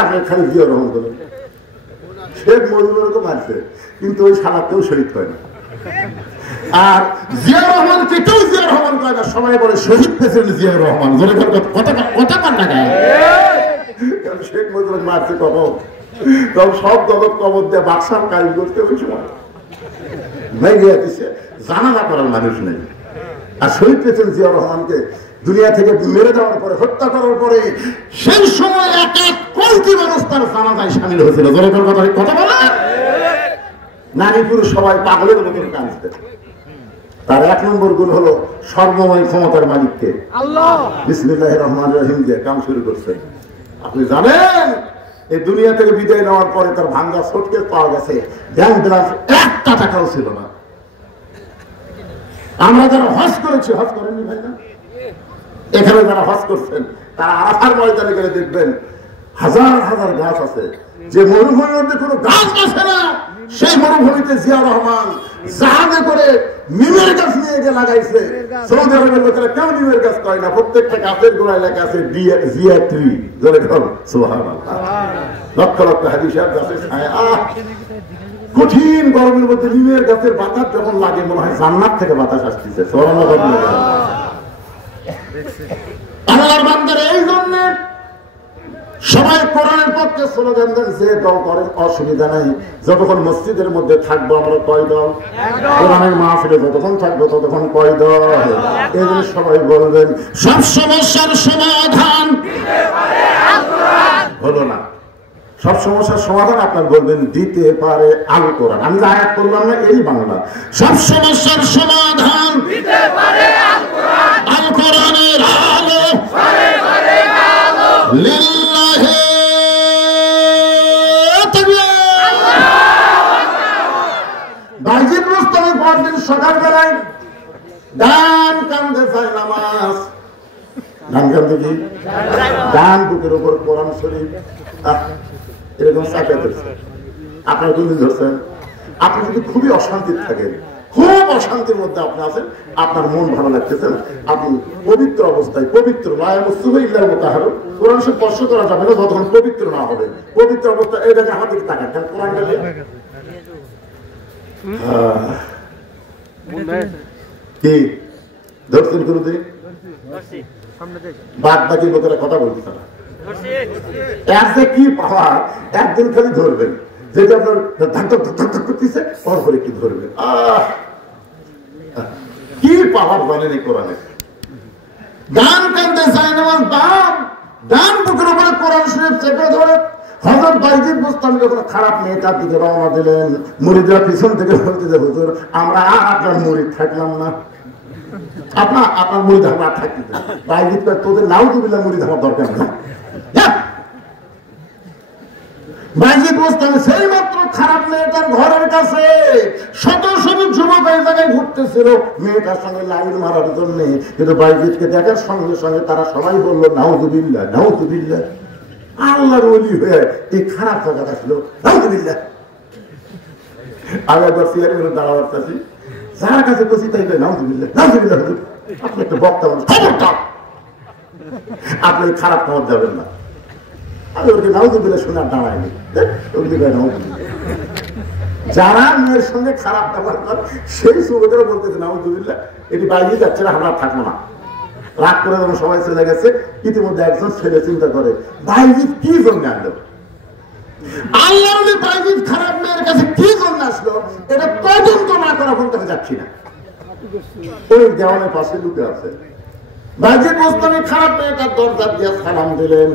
আপনি খালি জিয়াউর রহমান বলেন। শেখ মুজিবুর তো মারছে, কিন্তু ওই সালাতেও শহীদ হয় না। আর জিয়াউর রহমানকে কেউ জিয়াউর রহমান কয় না, সবাই বলে শহীদ প্রেসিডেন্ট জিয়াউর রহমান। কথা পান না গায়ে। শেখ মুজিবুর মারছে কখন? তখন সব দলত কবর দিয়ে বাদশাহ কাজ করতে ওই সময় জানাজা করার মানুষ নেই। আর শহীদ প্রেসিডেন্ট জিয়াউর রহমানকে দুনিয়া থেকে মেরে দেওয়ার পরে, হত্যা করার পরে, সেই সময় এক এক কোটি মানুষ তার জানাজায় সামিল হয়েছিল। জনগণ কথা বলে নারী পুরুষ সবাই পাগলের মতো কাঁদছে। তার এক নম্বর গুণ হলো সর্বময় ক্ষমতার মালিককে আল্লাহ বিসমিল্লাহির রহমানির রহিম দিয়ে কাম শুরু করছে। আপনি জানেন এই দুনিয়া থেকে বিদায় নেওয়ার পরে তার ভাঙ্গা সুটকেস পাওয়া গেছে, ব্যাংক ব্যালেন্স একটা টাকাও ছিল না। আমরা যারা হজ করেছি, হজ করেননি ভাই না? এখানে যারা হজ করছেন তারা আরাফার ময়দানে গেলে দেখবেন হাজার হাজার গাছ আছে। যে মরুভূমির মধ্যে কোনো গাছ আছে না, সেই মরুভূমিতে জিয়া রহমান জাহাজে করে নিমের গাছ নিয়ে গিয়ে লাগাইছে। সৌদি আরবের লোকেরা কেউ নিমের গাছ কয় না, প্রত্যেকটা গাছের গোড়ায় লেখা আছে জিয়া ট্রি। সুবহানাল্লাহ। লক্ষ লক্ষ হাদিস গাছের ছায়া। কঠিন গরমের মধ্যে নিমের গাছের বাতাস যখন লাগে মনে হয় জান্নাত থেকে বাতাস আসতেছে। আল্লাহর বান্দারা এই জন্য সবাই কোরআনের পক্ষে স্লোগান দেন। যে দল করেন অসুবিধা নেই, যতক্ষণ মসজিদের মধ্যে থাকবো আমরা কয় দল, কোরআনের মাহফিলে যতক্ষণ থাকবো ততক্ষণ কয় দল। এই জন্য সবাই বলবেন সব সমস্যার সমাধান হলো না। সব সমস্যার সমাধান আপনার বলবেন দিতে পারে আল কোরআন। আমি যে আয়াত করলাম না, এই বাংলা। সব সমস্যার সমাধান দিতে পারে আল কোরআন। আল কোরআনের আলো লিল্লাহি তাকবীর। বাইজিদ মুস্তাফি পরদিন সকালবেলায় ডান কান্দে চাই নামাজ। ডান কান্দে কি? ডান বুকের উপর কোরআন শরীফ এরকম চাপিয়ে ধরছে। আপনার কোনদিন ধরছেন? আপনি যদি খুবই অশান্তির থাকেন, খুব অশান্তির মধ্যে আপনি আছেন, আপনার মন ভালো লাগতেছে না, আপনি পবিত্র অবস্থায়, পবিত্র কোরআন স্পর্শ করা যাবে না যতক্ষণ পবিত্র না হবে। পবিত্র অবস্থায় এই জায়গায় হাতে তাকান, কোরআন কি ধরছেন? কোনদিন বাদ বাকি লোকেরা কথা বলতে না। এর যে কি পাওয়া, একদিন খালি ধরবেন, যেটা আপনার ধাক্কা করতেছে পর করে কি ধরবেন। কি পাওয়ার বলেন এই কোরআনে। ডান কান্দে চায় নামাজ, ডান বুকের উপরে কোরআন শরীফ চেপে ধরে হযরত বাইজিদ বুস্তামি যখন খারাপ মেয়েটার দিকে রওনা দিলেন, মুরিদরা পিছন থেকে বলতে যে হুজুর আমরা আর আপনার মুরিদ থাকলাম না, আপনার মুরিদ আমরা থাকি না। বাইজিদ কয় তোদের নাউযুবিল্লাহ মুরিদ আমার দরকার নেই। বাইজিদ বুস্তামি সেই মাত্র খারাপ মেয়েটার ঘরের কাছে শত শত যুবক এই জায়গায় ঘুরতেছিল মেয়েটার সঙ্গে লাইন মারার জন্য, কিন্তু বাইজিদকে দেখার সঙ্গে সঙ্গে তারা সবাই বললো নাউযুবিল্লাহ নাউযুবিল্লাহ। আল্লাহর ওলি হয়ে এই খারাপ জায়গাটা ছিল নাউযুবিল্লাহ। আমি একবার চেয়ারের দাঁড়াবার চাচ্ছি, যার কাছে বসি তাই নাউযুবিল্লাহ নাউযুবিল্লাহ। আপনি একটা বক্তা মানুষ, খবরটা আপনি খারাপ খবর যাবেন না। আমি ওকে নাউযুবিল্লাহ শুনে আর দাঁড়ায়নি। যারা মেয়ের সঙ্গে খারাপ ব্যবহার করে সেই যুবকেরা বলতেছে নাউযুবিল্লাহ, এটি বাইরে যাচ্ছে না, আমরা থাকবো না। রাগ করে যখন সবাই চলে গেছে, ইতিমধ্যে একজন ছেলে চিন্তা করে বাইজিদ কি জন্য আনলো, আল্লাহর ওলি বাইজিদ খারাপ মেয়ের কাছে কি জন্য আসলো, এটা তদন্ত না করা পর্যন্ত যাচ্ছি না। ওই দেওয়ালের পাশে লুকে আছে। বাইজিদ বুস্তামি খারাপ মেয়েটার দরজা দিয়ে সালাম দিলেন,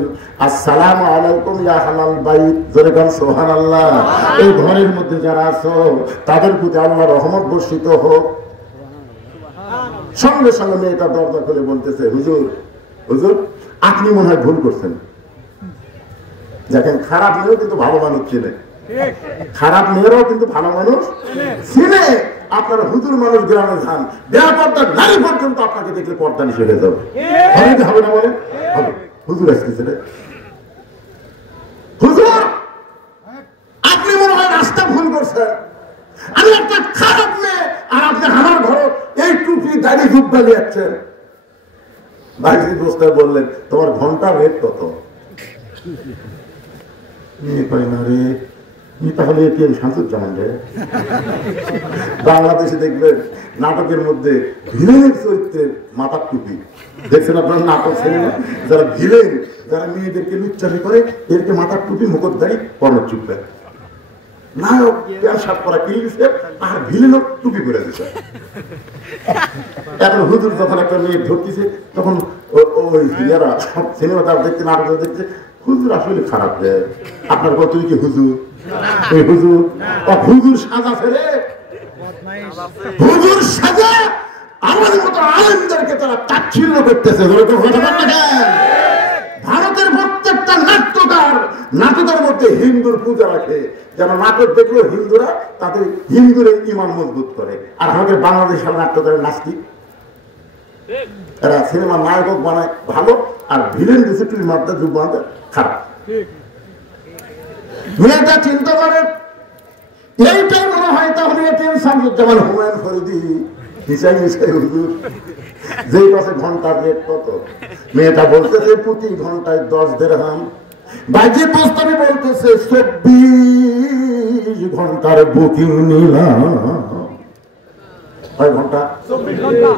আসসালামু আলাইকুম ইয়া হালাল বাইত। জোরে বলেন সুবহানাল্লাহ। এই ঘরের মধ্যে যারা আছো তাদের প্রতি আল্লাহর রহমত বর্ষিত হোক। সঙ্গে সঙ্গে মেয়েটা দরজা খুলে বলতেছে হুজুর হুজুর আপনি মনে হয় ভুল করছেন। দেখেন খারাপ মেয়েও কিন্তু ভালো মানুষ চিনে, খারাপ মেয়েরাও কিন্তু ভালো মানুষ চিনে। আপনারা হুজুর মানুষ গ্রামে যান, বেয়া পর্দা নারী পর্যন্ত আপনাকে দেখলে পর্দা নিষেধ হয়ে যাবে। হবে না বলেন? হবে। হুজুর আসতেছে রে, হুজুর আপনি মনে হয় রাস্তা ভুল করছেন, আমি একটা খারাপ মেয়ে আর আপনি আমার ঘরে এই টুপি দাড়ি ধূপ বালিয়াচ্ছেন। ভাইজি দোস্ত বললেন তোমার ঘন্টার রেট কত? না রে তাহলে এটিএম শামসুজ্জামান রে। বাংলাদেশে দেখবেন নাটকের মধ্যে ভিলেনের চরিত্রের মাথার টুপি দেখছেন আপনার নাটক সিনেমা, যারা ভিলেন যারা মেয়েদেরকে লুচ্চারি করে এদেরকে মাথার টুপি মুখোশধারী পরনের চুপবে, নায়ক প্যান্ট শার্ট পরা কিনছে আর ভিলেনও টুপি পরে দিচ্ছে। এখন হুজুর যখন একটা মেয়ে ধরতেছে তখন ওই হিরিয়ারা সব সিনেমাটা দেখতে নাটক দেখছে হুজুর আসলে খারাপ রে। আপনার কত কি হুজুর এই হুজুর হুজুর সাজা ফেলে, হুজুর সাজা আমাদের মতো আলেমদেরকে তারা তাচ্ছিল্য করতেছে। ভারতের প্রত্যেকটা নাট্যকার নাটকের মধ্যে হিন্দুর পূজা রাখে, যেন নাটক দেখলে হিন্দুরা তাদের হিন্দুর ইমান মজবুত করে। আর আমাদের বাংলাদেশের নাট্যকারের নাস্তিক, এরা সিনেমার নায়ক বানায় ভালো আর ভিলেন ডিসিপ্লিন মাত্রা যুগ বানাতে খারাপ। মেয়েটা চিন্তা করে এইটাই মনে হয় তাহলে শামসুজ্জামান হুমায়ুন ফরিদি হিসাই মিশাই হুজুর যেই পাশে ঘন্টার রেট কত? মেয়েটা বলতেছে প্রতি ঘন্টায় 10 দিরহাম। বাইজি প্রস্তাবে বলতেছে 24 ঘন্টার বুকিং নিলাম। কয় ঘন্টা?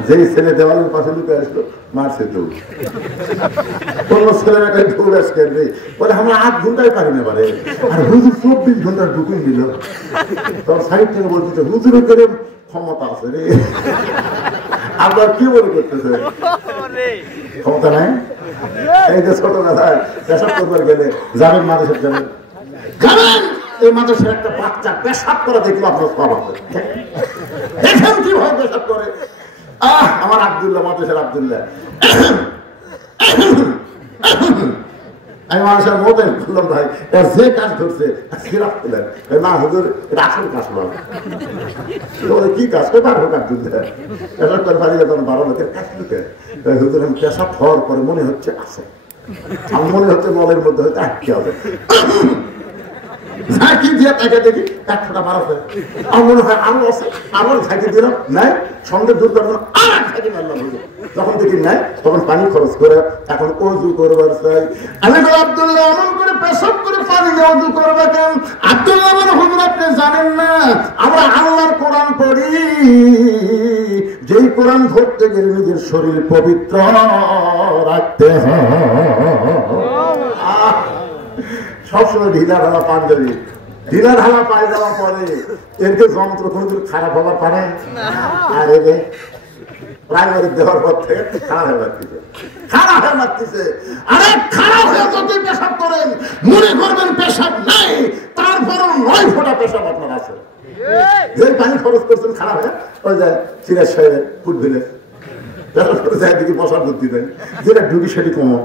যেই ছেলে দেওয়ালের পাশে লুকে আসলো মারছে দৌড়। কোন ছেলেরা দৌড় আসবে বলে আমরা 8 ঘন্টায় পারি না পারে, আর হুজুর 24 ঘন্টার বুকিং দিল। তখন সাইড থেকে বলতেছে হুজুরের করে ক্ষমতা আছে রে। আপনার কি মনে করতেছে ক্ষমতা নাই? এই যে ছোটবেলায় পেশাব করবার গেলে যাবেন মাদ্রাসায় যাবেন, যাবেন এই মাদ্রাসার একটা বাচ্চা পেশাব করে দেখলো আপনার সব আছে দেখেন কিভাবে পেশাব করে। আমার আব্দুল্লাহ মাদ্রাসার আব্দুল্লাহ, আমি মানুষের মতো বললাম ভাই যে কাজ ধরছে সিরাপ পেলেন না হুজুর এটা আসল কাজ নয়। কি কাজ করে পারবো আব্দুল্লাহ পেশাব করে বাড়ি যখন 12 লোকের কাজ দিতে হুজুর আমি পেশাব হওয়ার পরে মনে হচ্ছে আছে, আমার মনে হচ্ছে মলের মধ্যে হয়তো আটকে হবে। ঝাঁকি দিয়ে তাকে দেখি 1 ফোঁটা বাড়াতে আমার মনে হয় আরো আছে, আবার ঝাঁকি দিলাম নাই, সঙ্গে দুর্ঘটনা আর ঝাঁকি মারলাম হুজুর। যখন দেখি নাই তখন পানি খরচ করে এখন অজু করবার চাই। আমি বলি আব্দুল্লাহ এমন করে পেশাব করে পানি দিয়ে অজু করবে কেন? আব্দুল্লাহ বলে হুজুর আপনি জানেন না আমরা আল্লাহর কোরআন পড়ি, যেই কোরআন ধরতে গেলে নিজের শরীর পবিত্র রাখতে হয়। সবসময় ঢিলা ঢালা পাঞ্জাবি, ঢিলা ঢালা পায়ে যাওয়া পরে এরকে যন্ত্র কোনদিন খারাপ হবার পারে? আর এদের প্রাইমারি দেওয়ার পর থেকে খারাপ হয়ে মারতেছে, খারাপ হয়ে মারতেছে। আরে খারাপ হয়ে যদি পেশাব করেন মনে করবেন পেশাব নাই, তারপরও 9 ফোঁটা পেশাব আপনার আছে। যে পানি খরচ করছেন খারাপ হয়ে ওই যায় সিরাজ সাহেবের ফুট ভিলে পেশাব করে যায় দিকে বসার বুদ্ধি দেয়, যেটা ডুটি সেটি কমো।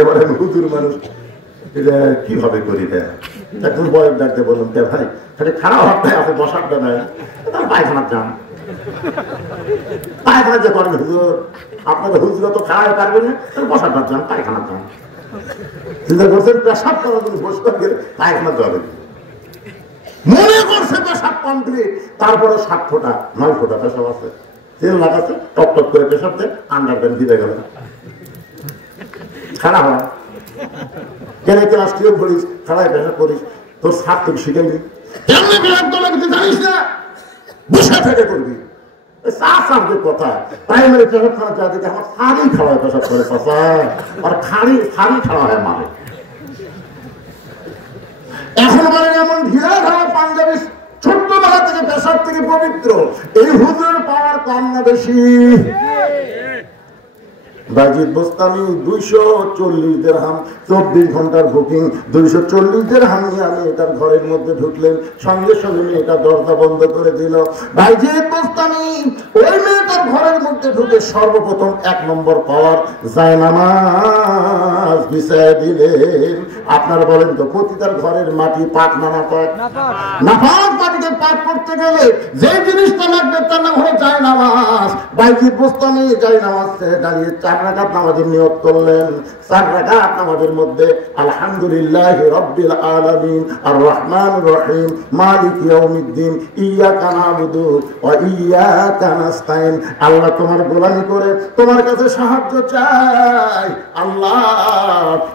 এবার আমি হুজুর মানুষ এটা কিভাবে করি দেয় একজন বয়স ডাকতে বললাম কে ভাই খালি খারাপ হপ্তায় আছে বসারটা নাই তার পায়খানার যান, পায়খানা যে করেন হুজুর আপনাদের হুজুরা তো খাওয়াই পারবেন না, বসারটা যান পায়খানার যান। চিন্তা করছেন পেশাব করার জন্য বসে গেলে পায়খানা যাবে, মনে করছে পেশাব কমপ্লিট, তারপরে 7 ফোঁটা 9 ফোঁটা পেশাব আছে, তেল লাগাচ্ছে টক টক করে পেশাব দেয়, আন্ডারপ্যান্ট দিতে গেল খারাপ হয়। কেন ক্লাস 12 পড়িস খারাপ পেশাব করিস, তোর সাত তোকে শিখাইনি কেমনি পেশাব তোলা কিন্তু জানিস না, বসে থেকে করবি। কথা প্রাইমারি পেশাব খাওয়া যা দেখে আমার সারি খাওয়ায় পেশাব করে চাচা, আর সারি খাওয়া হয় মারে। এখন বলেন এমন ঢিলা ঢালা পাঞ্জাবি ছোট্টবেলা থেকে পেশাব থেকে পবিত্র, এই হুজুরের পাওয়ার কম না বেশি? বাজিদ বোস্তামি 240 দিরহাম, 24 ঘন্টার বুকিং, 240 দিরহাম নিয়ে আমি এটার ঘরের মধ্যে ঢুকলেন, সঙ্গে সঙ্গে মেয়েটা দরজা বন্ধ করে দিল। বাজিদ বোস্তামি ওই মেয়েটার ঘরের মধ্যে ঢুকে সর্বপ্রথম 1 নম্বর পাওয়ার জায়নামাজ বিছায় দিলেন। আপনারা বলেন তো পতিতার ঘরের মাটি পাক না নাপাক? নাপাক মাটিতে পাক করতে গেলে যে জিনিসটা লাগবে তার নাম হলো জায়নামাজ। বাজিদ বোস্তামি জায়নামাজ দাঁড়িয়ে 4 রাকাত নামাজের নিয়ত করলেন। 4 রাকাত নামাজের মধ্যে আলহামদুলিল্লাহি রাব্বিল আলামিন আর রহমানির রহিম মালিক ইয়াউমিদ্দিন ইয়্যাকা না'বুদু ওয়া ইয়্যাকা নাস্তাইন। আল্লাহ তোমার গোলামি করে তোমার কাছে সাহায্য চাই। আল্লাহ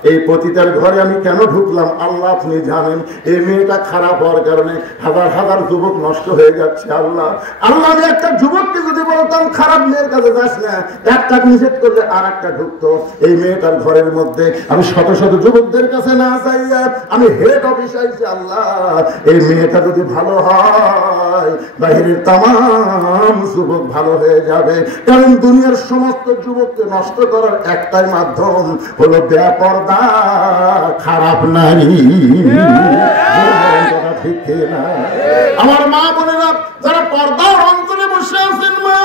এই পতিতার ঘরে আমি কেন ঢুকলাম আল্লাহ আপনি জানেন। এই মেয়েটা খারাপ হওয়ার কারণে হাজার হাজার যুবক নষ্ট হয়ে যাচ্ছে। আল্লাহ আল্লাহ আমি একটা যুবককে যদি বলতাম খারাপ মেয়ের কাছে যাস না, একটা নিষেধ করলে আর একটা ঢুকতো। এই মেয়েটার ঘরের মধ্যে আমি শত শত যুবকদের কাছে না চাইয়া আমি হেড অফিস আইছি। আল্লাহ এই মেয়েটা যদি ভালো হয় বাহিরের তামাম যুবক ভালো হয়ে যাবে, কারণ দুনিয়ার সমস্ত যুবককে নষ্ট করার একটাই মাধ্যম হলো বেপরদা খারাপ নারী। ঠিক না? আমার মা বোনেরা যারা পর্দার অন্তরে বসে আছেন, মা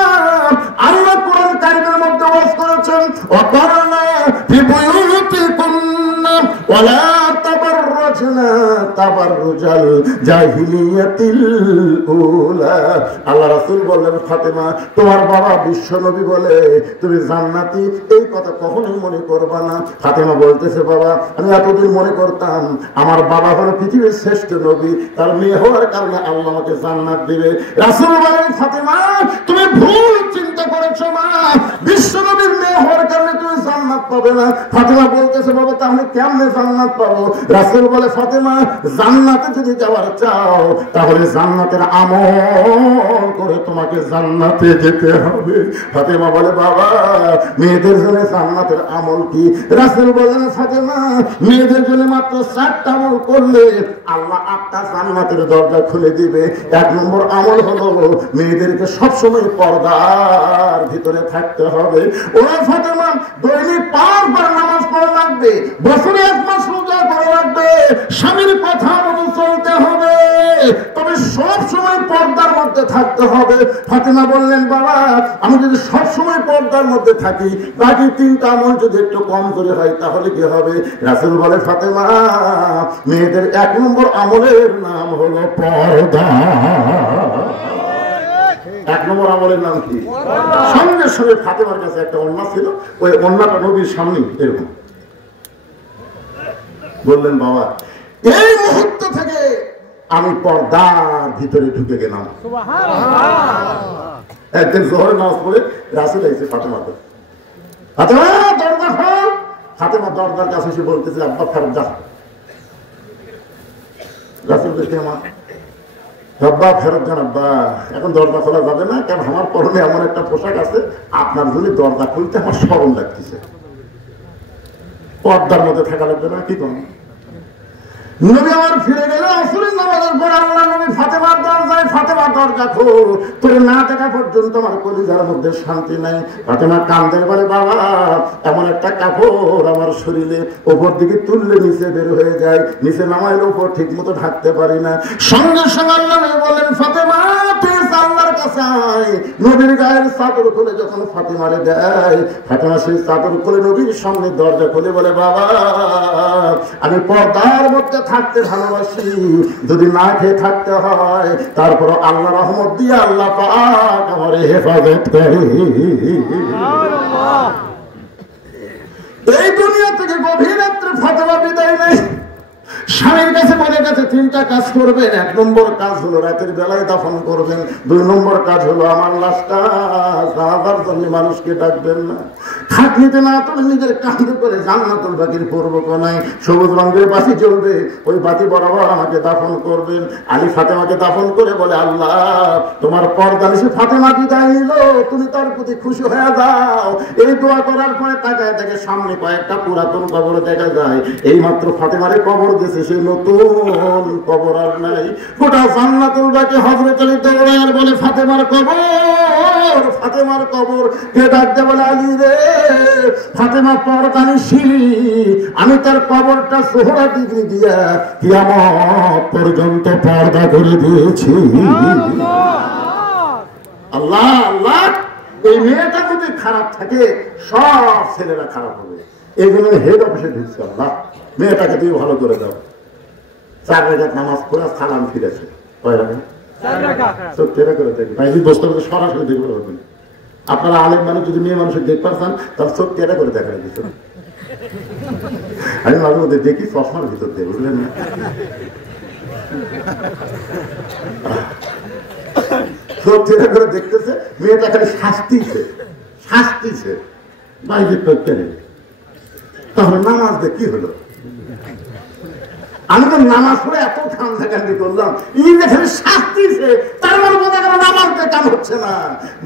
আল্লাহ কোরআন কারিমের মধ্যে ওয়াজ করেছেন ওয়াকারনা ফি বুয়ুতিকুন্না ওয়ালা তাবাররাজনা তাবাররুজাল জাহিলিয়াতিল উলা। আল্লাহ রাসূল বললেন ফাতেমা তোমার বাবা বিশ্ব নবী বলে তুমি জান্নাতি, এই কথা কখনোই মনে করবা না। ফাতেমা বলতেছে বাবা আমি এতদিন মনে করতাম আমার বাবা হলো পৃথিবীর শ্রেষ্ঠ নবী, তার মেয়ে হওয়ার কারণে আল্লাহ আমাকে জান্নাত দিবে। রাসূল বলেন ফাতেমা তুমি ভুল চিন্তা করেছো মা, বিশ্ব নবীর মেয়ে হওয়ার কারণে তুমি জান্নাত পাবে না। ফাতেমা বলতেছে বাবা তাহলে কেমনে জান্নাত পাবো? রাসূল বলে ফাতেমা জান্নাতে যদি যাওয়ার চাও তাহলে জান্নাতের আমল করে তোমাকে জান্নাতে যেতে হবে। ফাতেমা বলে বাবা মেয়েদের জন্য জান্নাতের আমল কি? রাসূল বলেন ফাতেমা মেয়েদের জন্য মাত্র 4টা আমল করলে আল্লাহ 8টা জান্নাতের দরজা খুলে দিবে। 1 নম্বর আমল হলো মেয়েদেরকে সবসময় পর্দার ভিতরে থাকতে হবে। ওরা ফাতেমা দৈনিক 5 বার নামাজ পড়া লাগবে, বছরে 1 মাস রোজা করা লাগবে, স্বামীর কথা মতো চলতে হবে, তবে সব সময় পর্দার মধ্যে থাকতে হবে। ফাতেমা বললেন বাবা আমি যদি সব সময় পর্দার মধ্যে থাকি বাকি 3টা আমল যদি একটু কম করে হয় তাহলে কি হবে? রাসূল বলে ফাতেমা মেয়েদের 1 নম্বর আমলের নাম হলো পর্দা। 1 নম্বর আমলের নাম কি? সঙ্গে সঙ্গে ফাতেমার কাছে একটা ওড়না ছিল, ওই ওড়নাটা নবীর সামনে এরকম বললেন বাবা এই মুহূর্ত থেকে আমি পর্দার ভিতরে ঢুকে গেলাম। একদিন জোহরের নামাজ পড়ে রাসূল এসে ফাতেমাকে ফাতেমা দরজা খোল। ফাতেমা দরজার কাছে এসে বলতেছে আব্বা ফেরত যা। রাসূল দেখে আমার আব্বা ফেরত যান আব্বা, এখন দরজা খোলা যাবে না, কারণ আমার পরনে এমন একটা পোশাক আছে আপনার যদি দরজা খুলতে আমার শরম লাগতেছে, পর্দার মধ্যে থাকা লাগবে না, কি করুন? নবী আমার ফিরে গেলে আসরের নামাজের পর আল্লাহ নবী ফাতেমার দরজায় ফাতেমা দরজা খোল, তোর না দেখা পর্যন্ত আমার কলিজার মধ্যে শান্তি নাই। ফাতেমা কান্দে বলে বাবা এমন একটা কাপড় আমার শরীরে উপর দিকে তুললে নিচে বের হয়ে যায়, নিচে নামাইলে উপর ঠিক মতো ঢাকতে পারি না। সঙ্গে সঙ্গে আল্লাহ নবী বলেন ফাতেমা তুই আল্লাহর কাছে আয়। নবীর গায়ের চাদর খুলে যখন ফাতেমারে দেয়, ফাতেমা সেই চাদর খুলে নবীর সামনে দরজা খুলে বলে বাবা আমি পর্দার মধ্যে থাকতে ভালোবাসি, যদি না খেয়ে থাকতে হয় তারপর আল্লাহ রহমত দিয়ে আল্লাহ পাক আমার হেফাজত করে। এই দুনিয়া থেকে গভীর রাত্রে ফাতেমা বিদায় নেই, স্বামীর কাছে বলে গেছে 3টা কাজ করবেন। 1 নম্বর কাজ হলো রাতের বেলায় দাফন করবেন, 2 নম্বর কাজ হলো আমার লাশটা জানাজার জন্য মানুষকে ডাকবেন না, খাটনিতে না তুলে নিজের কাঁধে করে জান্নাতুল বাকির পূর্ব কোনায় সবুজ রঙের বাতি জ্বলবে, ওই বাতি বরাবর আমাকে দাফন করবেন। আলী ফাতেমাকে দাফন করে বলে আল্লাহ তোমার পর্দা নিশে ফাতেমা বিদায় নিল, তুমি তার প্রতি খুশি হয়ে যাও। এই দোয়া করার পরে তাকায় দেখে সামনে কয়েকটা পুরাতন কবর দেখা যায়, এই মাত্র ফাতেমারে কবর গেছে সে নতুন কবর আর নাই। গোটা জান্নাতুল বাকি হযরত আলী দৌড়ায় বলে ফাতেমার কবর, ফাতেমার কবর। কে ডাকতে বলে আলী রে, ফাতেমা পর্দানিশীলী, আমি তার কবরটা 16 ডিগ্রি দিয়া কিয়ামত পর্যন্ত পর্দা করে দিয়েছি। আল্লাহ আল্লাহ, এই মেয়েটা যদি খারাপ থাকে সব ছেলেরা খারাপ হবে। এই জন্য হেড অফিসে ঢুকছে, আল্লাহ মেয়েটাকে তুমি ভালো করে দাও। 4 রাকাত নামাজ পড়ে সালাম ফিরেছে, কয় রাকাত? 4 রাকাত। চোখেরা করে দেখি ভাই, বসতে বসতে সরাসরি দেখতে পারবেন। আপনারা আলেম মানুষ যদি মেয়ে মানুষের দেখতে পারছেন তাহলে চোখ টেরা করে দেখা দিচ্ছে। আমি মাঝে মধ্যে দেখি চশমার ভিতর দিয়ে, বুঝলেন না? চোখ টেরা করে দেখতেছে, মেয়েটা খালি শাস্তিছে শাস্তিছে। বাইরে কেন তাহলে নামাজ দিয়ে কি হলো? আমি তো নামাজ পড়ে এত কান্দাকান্দি করলাম, ইংরেজি শাস্তিছে, তার মানে বোঝা গেল নামাজ দিয়ে কাম হচ্ছে না।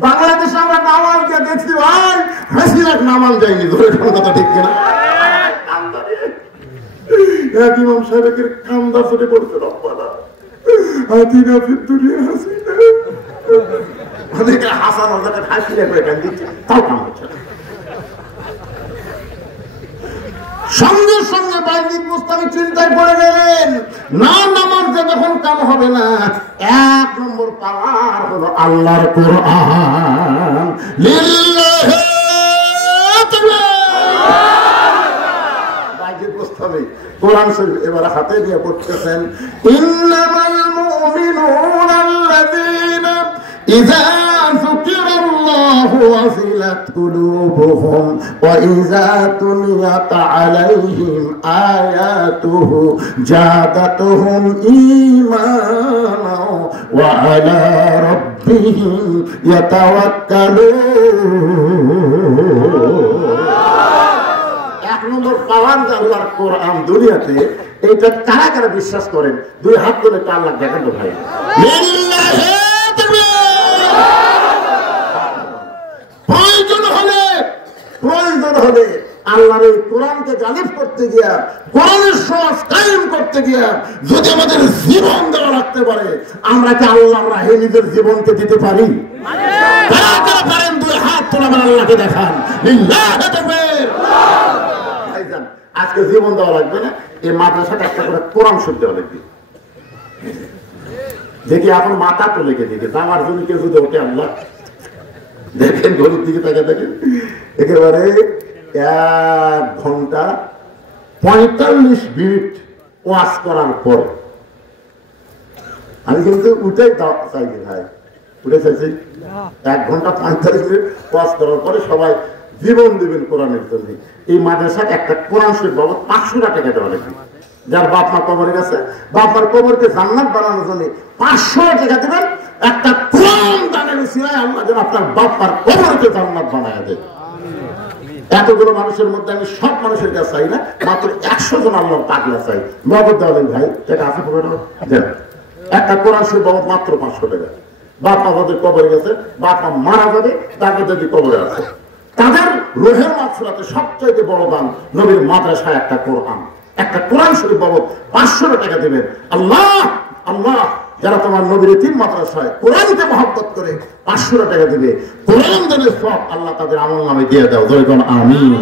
বাংলাদেশে আমরা নামাজ দিয়ে দেখছি ভাই, হাসি লাখ নামাজ যায়নি, ধরে কোন কথা ঠিক কিনা? ইমাম সাহেবের কান্দা ফুটে পড়ছে, রব্বানা আতিনা ফিদ দুনিয়া হাসিনা। অনেকে হাসানোর জায়গায় হাসি রেখে কান্দিচ্ছে, তাও কাম হচ্ছে না। সঙ্গে সঙ্গে বাইজিদ মুস্তামি চিন্তায় পড়ে গেলেন, না নামাজ যখন কাম হবে না, 1 নম্বর পাওয়ার হলো আল্লাহর কোরআন। লিল্লাহি বাইজিদ মুস্তামি কোরআন শরীফ এবার হাতে নিয়ে পড়তেছেন, ইন্নামাল মুমিনুনা আল্লাযীনা ইযা যুকিরাল্লাহু ওয়াজিলাত কুলুবুহুম ওয়া ইযা তুলিয়াত আলাইহিম আয়াতুহু জাদাতুহুম ঈমানা ওয়া আলা রাব্বিহিম ইয়াতাওয়াক্কালুন। 1 নম্বর পাওয়ার আল্লাহর কোরআন দুনিয়াতে, এটা কারা কারা বিশ্বাস করেন? 2 হাত তুলে আল্লাহ দেখেন তো ভাই। প্রয়োজন হলে আল্লাহর এই কোরআনকে গালিব করতে গিয়া, কোরআনের সমাজ কায়েম করতে গিয়া যদি আমাদের জীবন দেওয়া রাখতে পারে, আমরা কি আল্লাহর রাহে নিজের জীবনকে দিতে পারি? কারা কারা পারেন? 2 হাত তুলে আল্লাহকে দেখান। আজকে জীবন দেওয়া লাগবে না, এই মাদ্রাসাটা একটা করে কোরআন শরীফ দেওয়া লাগবে। দেখি এখন মাথা তুলে দিকে আমার জন্য কেউ যদি ওঠে, আল্লাহ দেখেন ঘড়ির দিকে তাকে দেখেন, একেবারে 1 ঘন্টা 45 মিনিট ওয়াজ করার পর আমি কিন্তু উঠেই চাইছি ভাই, উঠে চাইছি 1 ঘন্টা 45 মিনিট ওয়াজ করার পরে সবাই জীবন দিবেন কোরআনের জন্য। এই মাদ্রাসায় একটা কোরআন শরীফ বাবদ 500 টাকা দেওয়া লাগবে। যার বাপ মা কবরে গেছে, বাপ মার কবরকে জান্নাত বানানোর জন্য 500 টাকা দেবেন। একটা কোরআন দানের উসিলায় আল্লাহ যেন আপনার বাপ মার কবরকে জান্নাত বানায় দেয়। এতগুলো মানুষের মধ্যে আমি সব মানুষের কাছে চাই না, মাত্র 100 জন আল্লাহ পাগলা চাই। নগদ দেওয়া ভাই, টাকা আছে দেন। একটা কোরআন শরীফ বাবদ মাত্র 500 টাকা। বাপ মা যাদের কবরে গেছে, বাপ মা মারা যাবে, তাদের যদি কবরে আছে, তাদের রোহের মাগফিরাতে সবচাইতে বড় দান নবীর মাদ্রাসায় একটা কোরআন, একটা কোরআন শরীফ বাবদ 500 টাকা দেবেন। আল্লাহ আল্লাহ, যারা তোমার নবীর তিন মাদ্রাসায় কোরআনকে মহব্বত করে 500 টাকা দিবে, কোরআন দানের সব আল্লাহ তাদের আমল নামে দিয়ে দাও। জয় কোন আমিন।